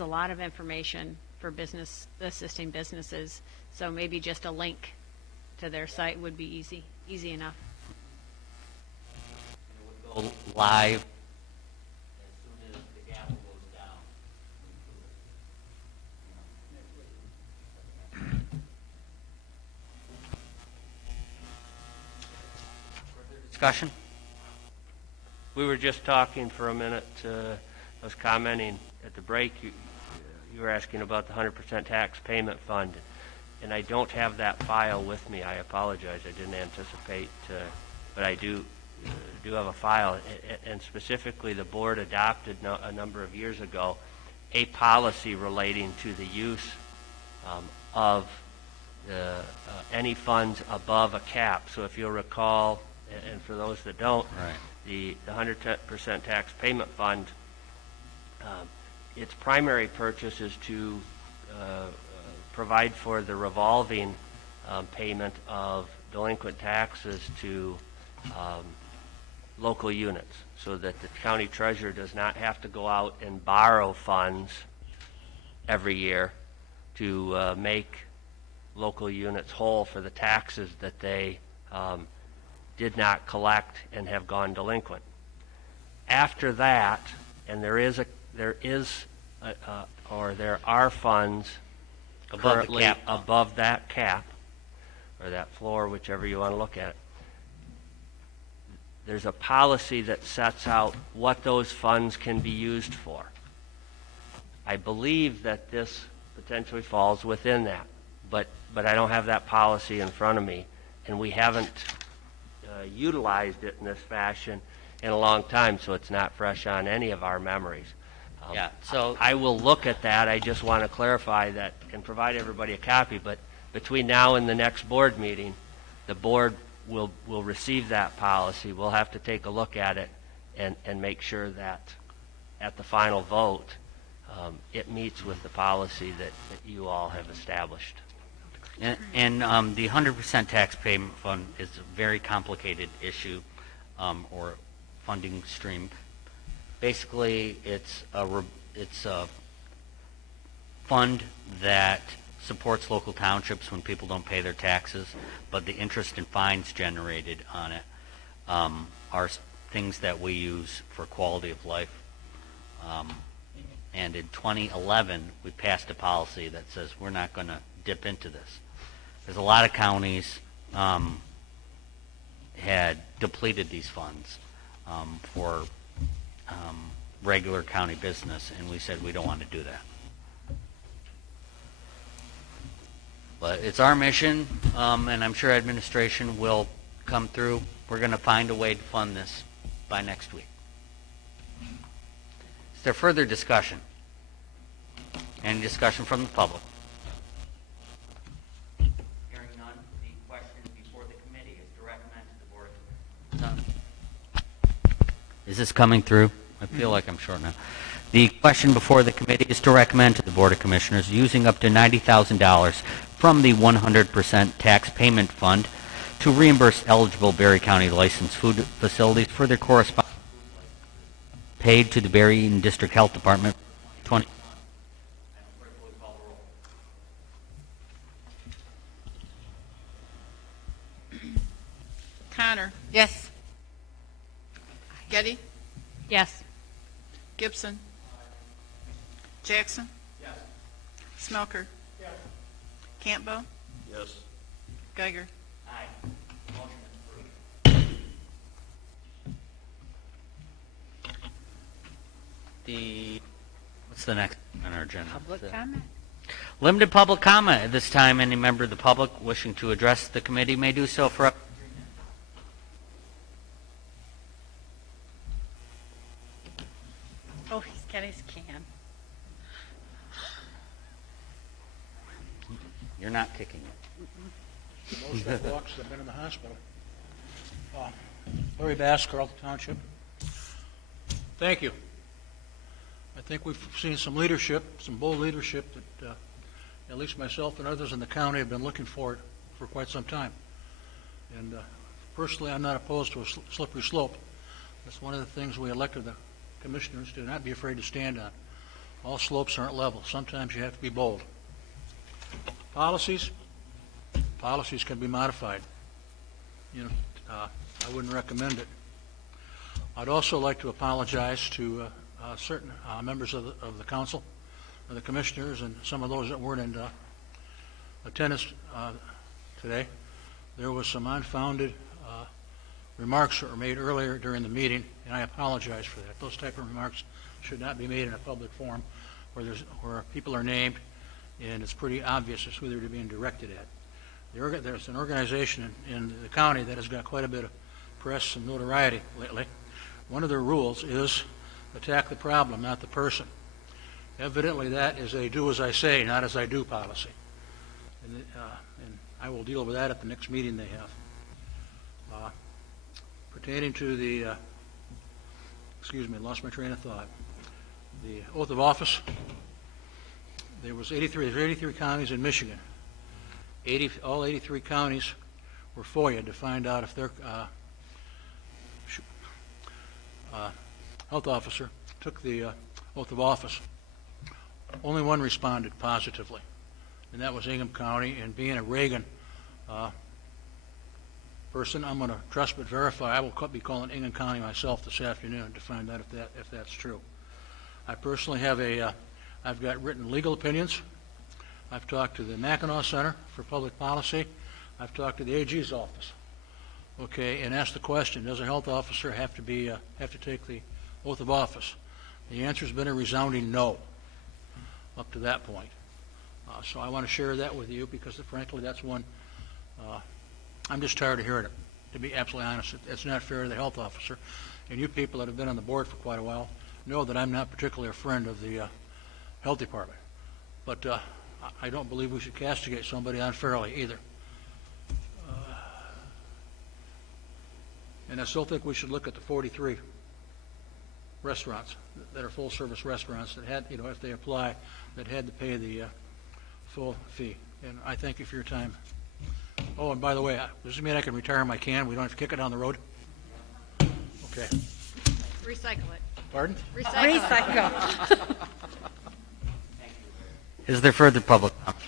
a lot of information for assisting businesses, so maybe just a link to their site would be easy enough. It would go live as soon as the gavel goes down. Further discussion? We were just talking for a minute. I was commenting at the break. You were asking about the 100% tax payment fund, and I don't have that file with me. I apologize. I didn't anticipate, but I do have a file. And specifically, the board adopted a number of years ago a policy relating to the use of any funds above a cap. So if you'll recall, and for those that don't, the 100% tax payment fund, its primary purpose is to provide for the revolving payment of delinquent taxes to local units, so that the county treasurer does not have to go out and borrow funds every year to make local units whole for the taxes that they did not collect and have gone delinquent. After that, and there are funds currently above that cap, or that floor, whichever you want to look at it. There's a policy that sets out what those funds can be used for. I believe that this potentially falls within that, but I don't have that policy in front of me, and we haven't utilized it in this fashion in a long time, so it's not fresh on any of our memories. Yeah, so I will look at that. I just want to clarify that and provide everybody a copy, but between now and the next board meeting, the board will receive that policy. We'll have to take a look at it and make sure that at the final vote, it meets with the policy that you all have established. And the 100% tax payment fund is a very complicated issue or funding stream. Basically, it's a fund that supports local townships when people don't pay their taxes, but the interest and fines generated on it are things that we use for quality of life. And in 2011, we passed a policy that says we're not going to dip into this. There's a lot of counties had depleted these funds for regular county business, and we said we don't want to do that. But it's our mission, and I'm sure administration will come through. We're going to find a way to fund this by next week. Is there further discussion? Any discussion from the public? Is this coming through? I feel like I'm short now. The question before the committee is to recommend to the Board of Commissioners using up to $90,000 from the 100% tax payment fund to reimburse eligible Berry County licensed food facilities for their corresponding paid to the Berry and District Health Department 20. Connor, Yes. Getty, Yes. Gibson, Jackson, Smelker, Campbell, Yes. Geiger. What's the next on our agenda? Public comment? Limited public comment. At this time, any member of the public wishing to address the committee may do so for up. Oh, he's got his can. You're not kicking it. Most of the walks have been in the hospital. Larry Bass, Carlton Township. Thank you. I think we've seen some leadership, some bold leadership that at least myself and others in the county have been looking for quite some time. And personally, I'm not opposed to a slippery slope. That's one of the things we elected the commissioners to not be afraid to stand on. All slopes aren't level. Sometimes you have to be bold. Policies can be modified. I wouldn't recommend it. I'd also like to apologize to certain members of the council, of the commissioners, and some of those that weren't in attendance today. There was some unfounded remarks that were made earlier during the meeting, and I apologize for that. Those type of remarks should not be made in a public forum where people are named, and it's pretty obvious as who they're being directed at. There's an organization in the county that has got quite a bit of press and notoriety lately. One of their rules is attack the problem, not the person. Evidently, that is a do as I say, not as I do policy. And I will deal with that at the next meeting they have. Pertaining to the, lost my train of thought. The oath of office, there's 83 counties in Michigan. All 83 counties were FOIA'd to find out if their health officer took the oath of office. Only one responded positively, and that was Ingham County. And being a Reagan person, I'm going to trust but verify. I will be calling Ingham County myself this afternoon to find out if that's true. I personally have I've got written legal opinions. I've talked to the Mackinac Center for Public Policy. I've talked to the AG's office. Okay, and asked the question: does a health officer have to take the oath of office? The answer's been a resounding no up to that point. So I want to share that with you because, frankly, that's one. I'm just tired of hearing it. To be absolutely honest, it's not fair to the health officer. And you people that have been on the board for quite a while know that I'm not particularly a friend of the health department. But I don't believe we should castigate somebody unfairly either. And I still think we should look at the 43 restaurants that are full-service restaurants that had, if they apply, that had to pay the full fee. And I thank you for your time. Oh, and by the way, does this mean I can retire my can? We don't have to kick it down the road? Okay. Recycle it. Pardon? Recycle. Is there further public comment?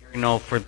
Hearing no further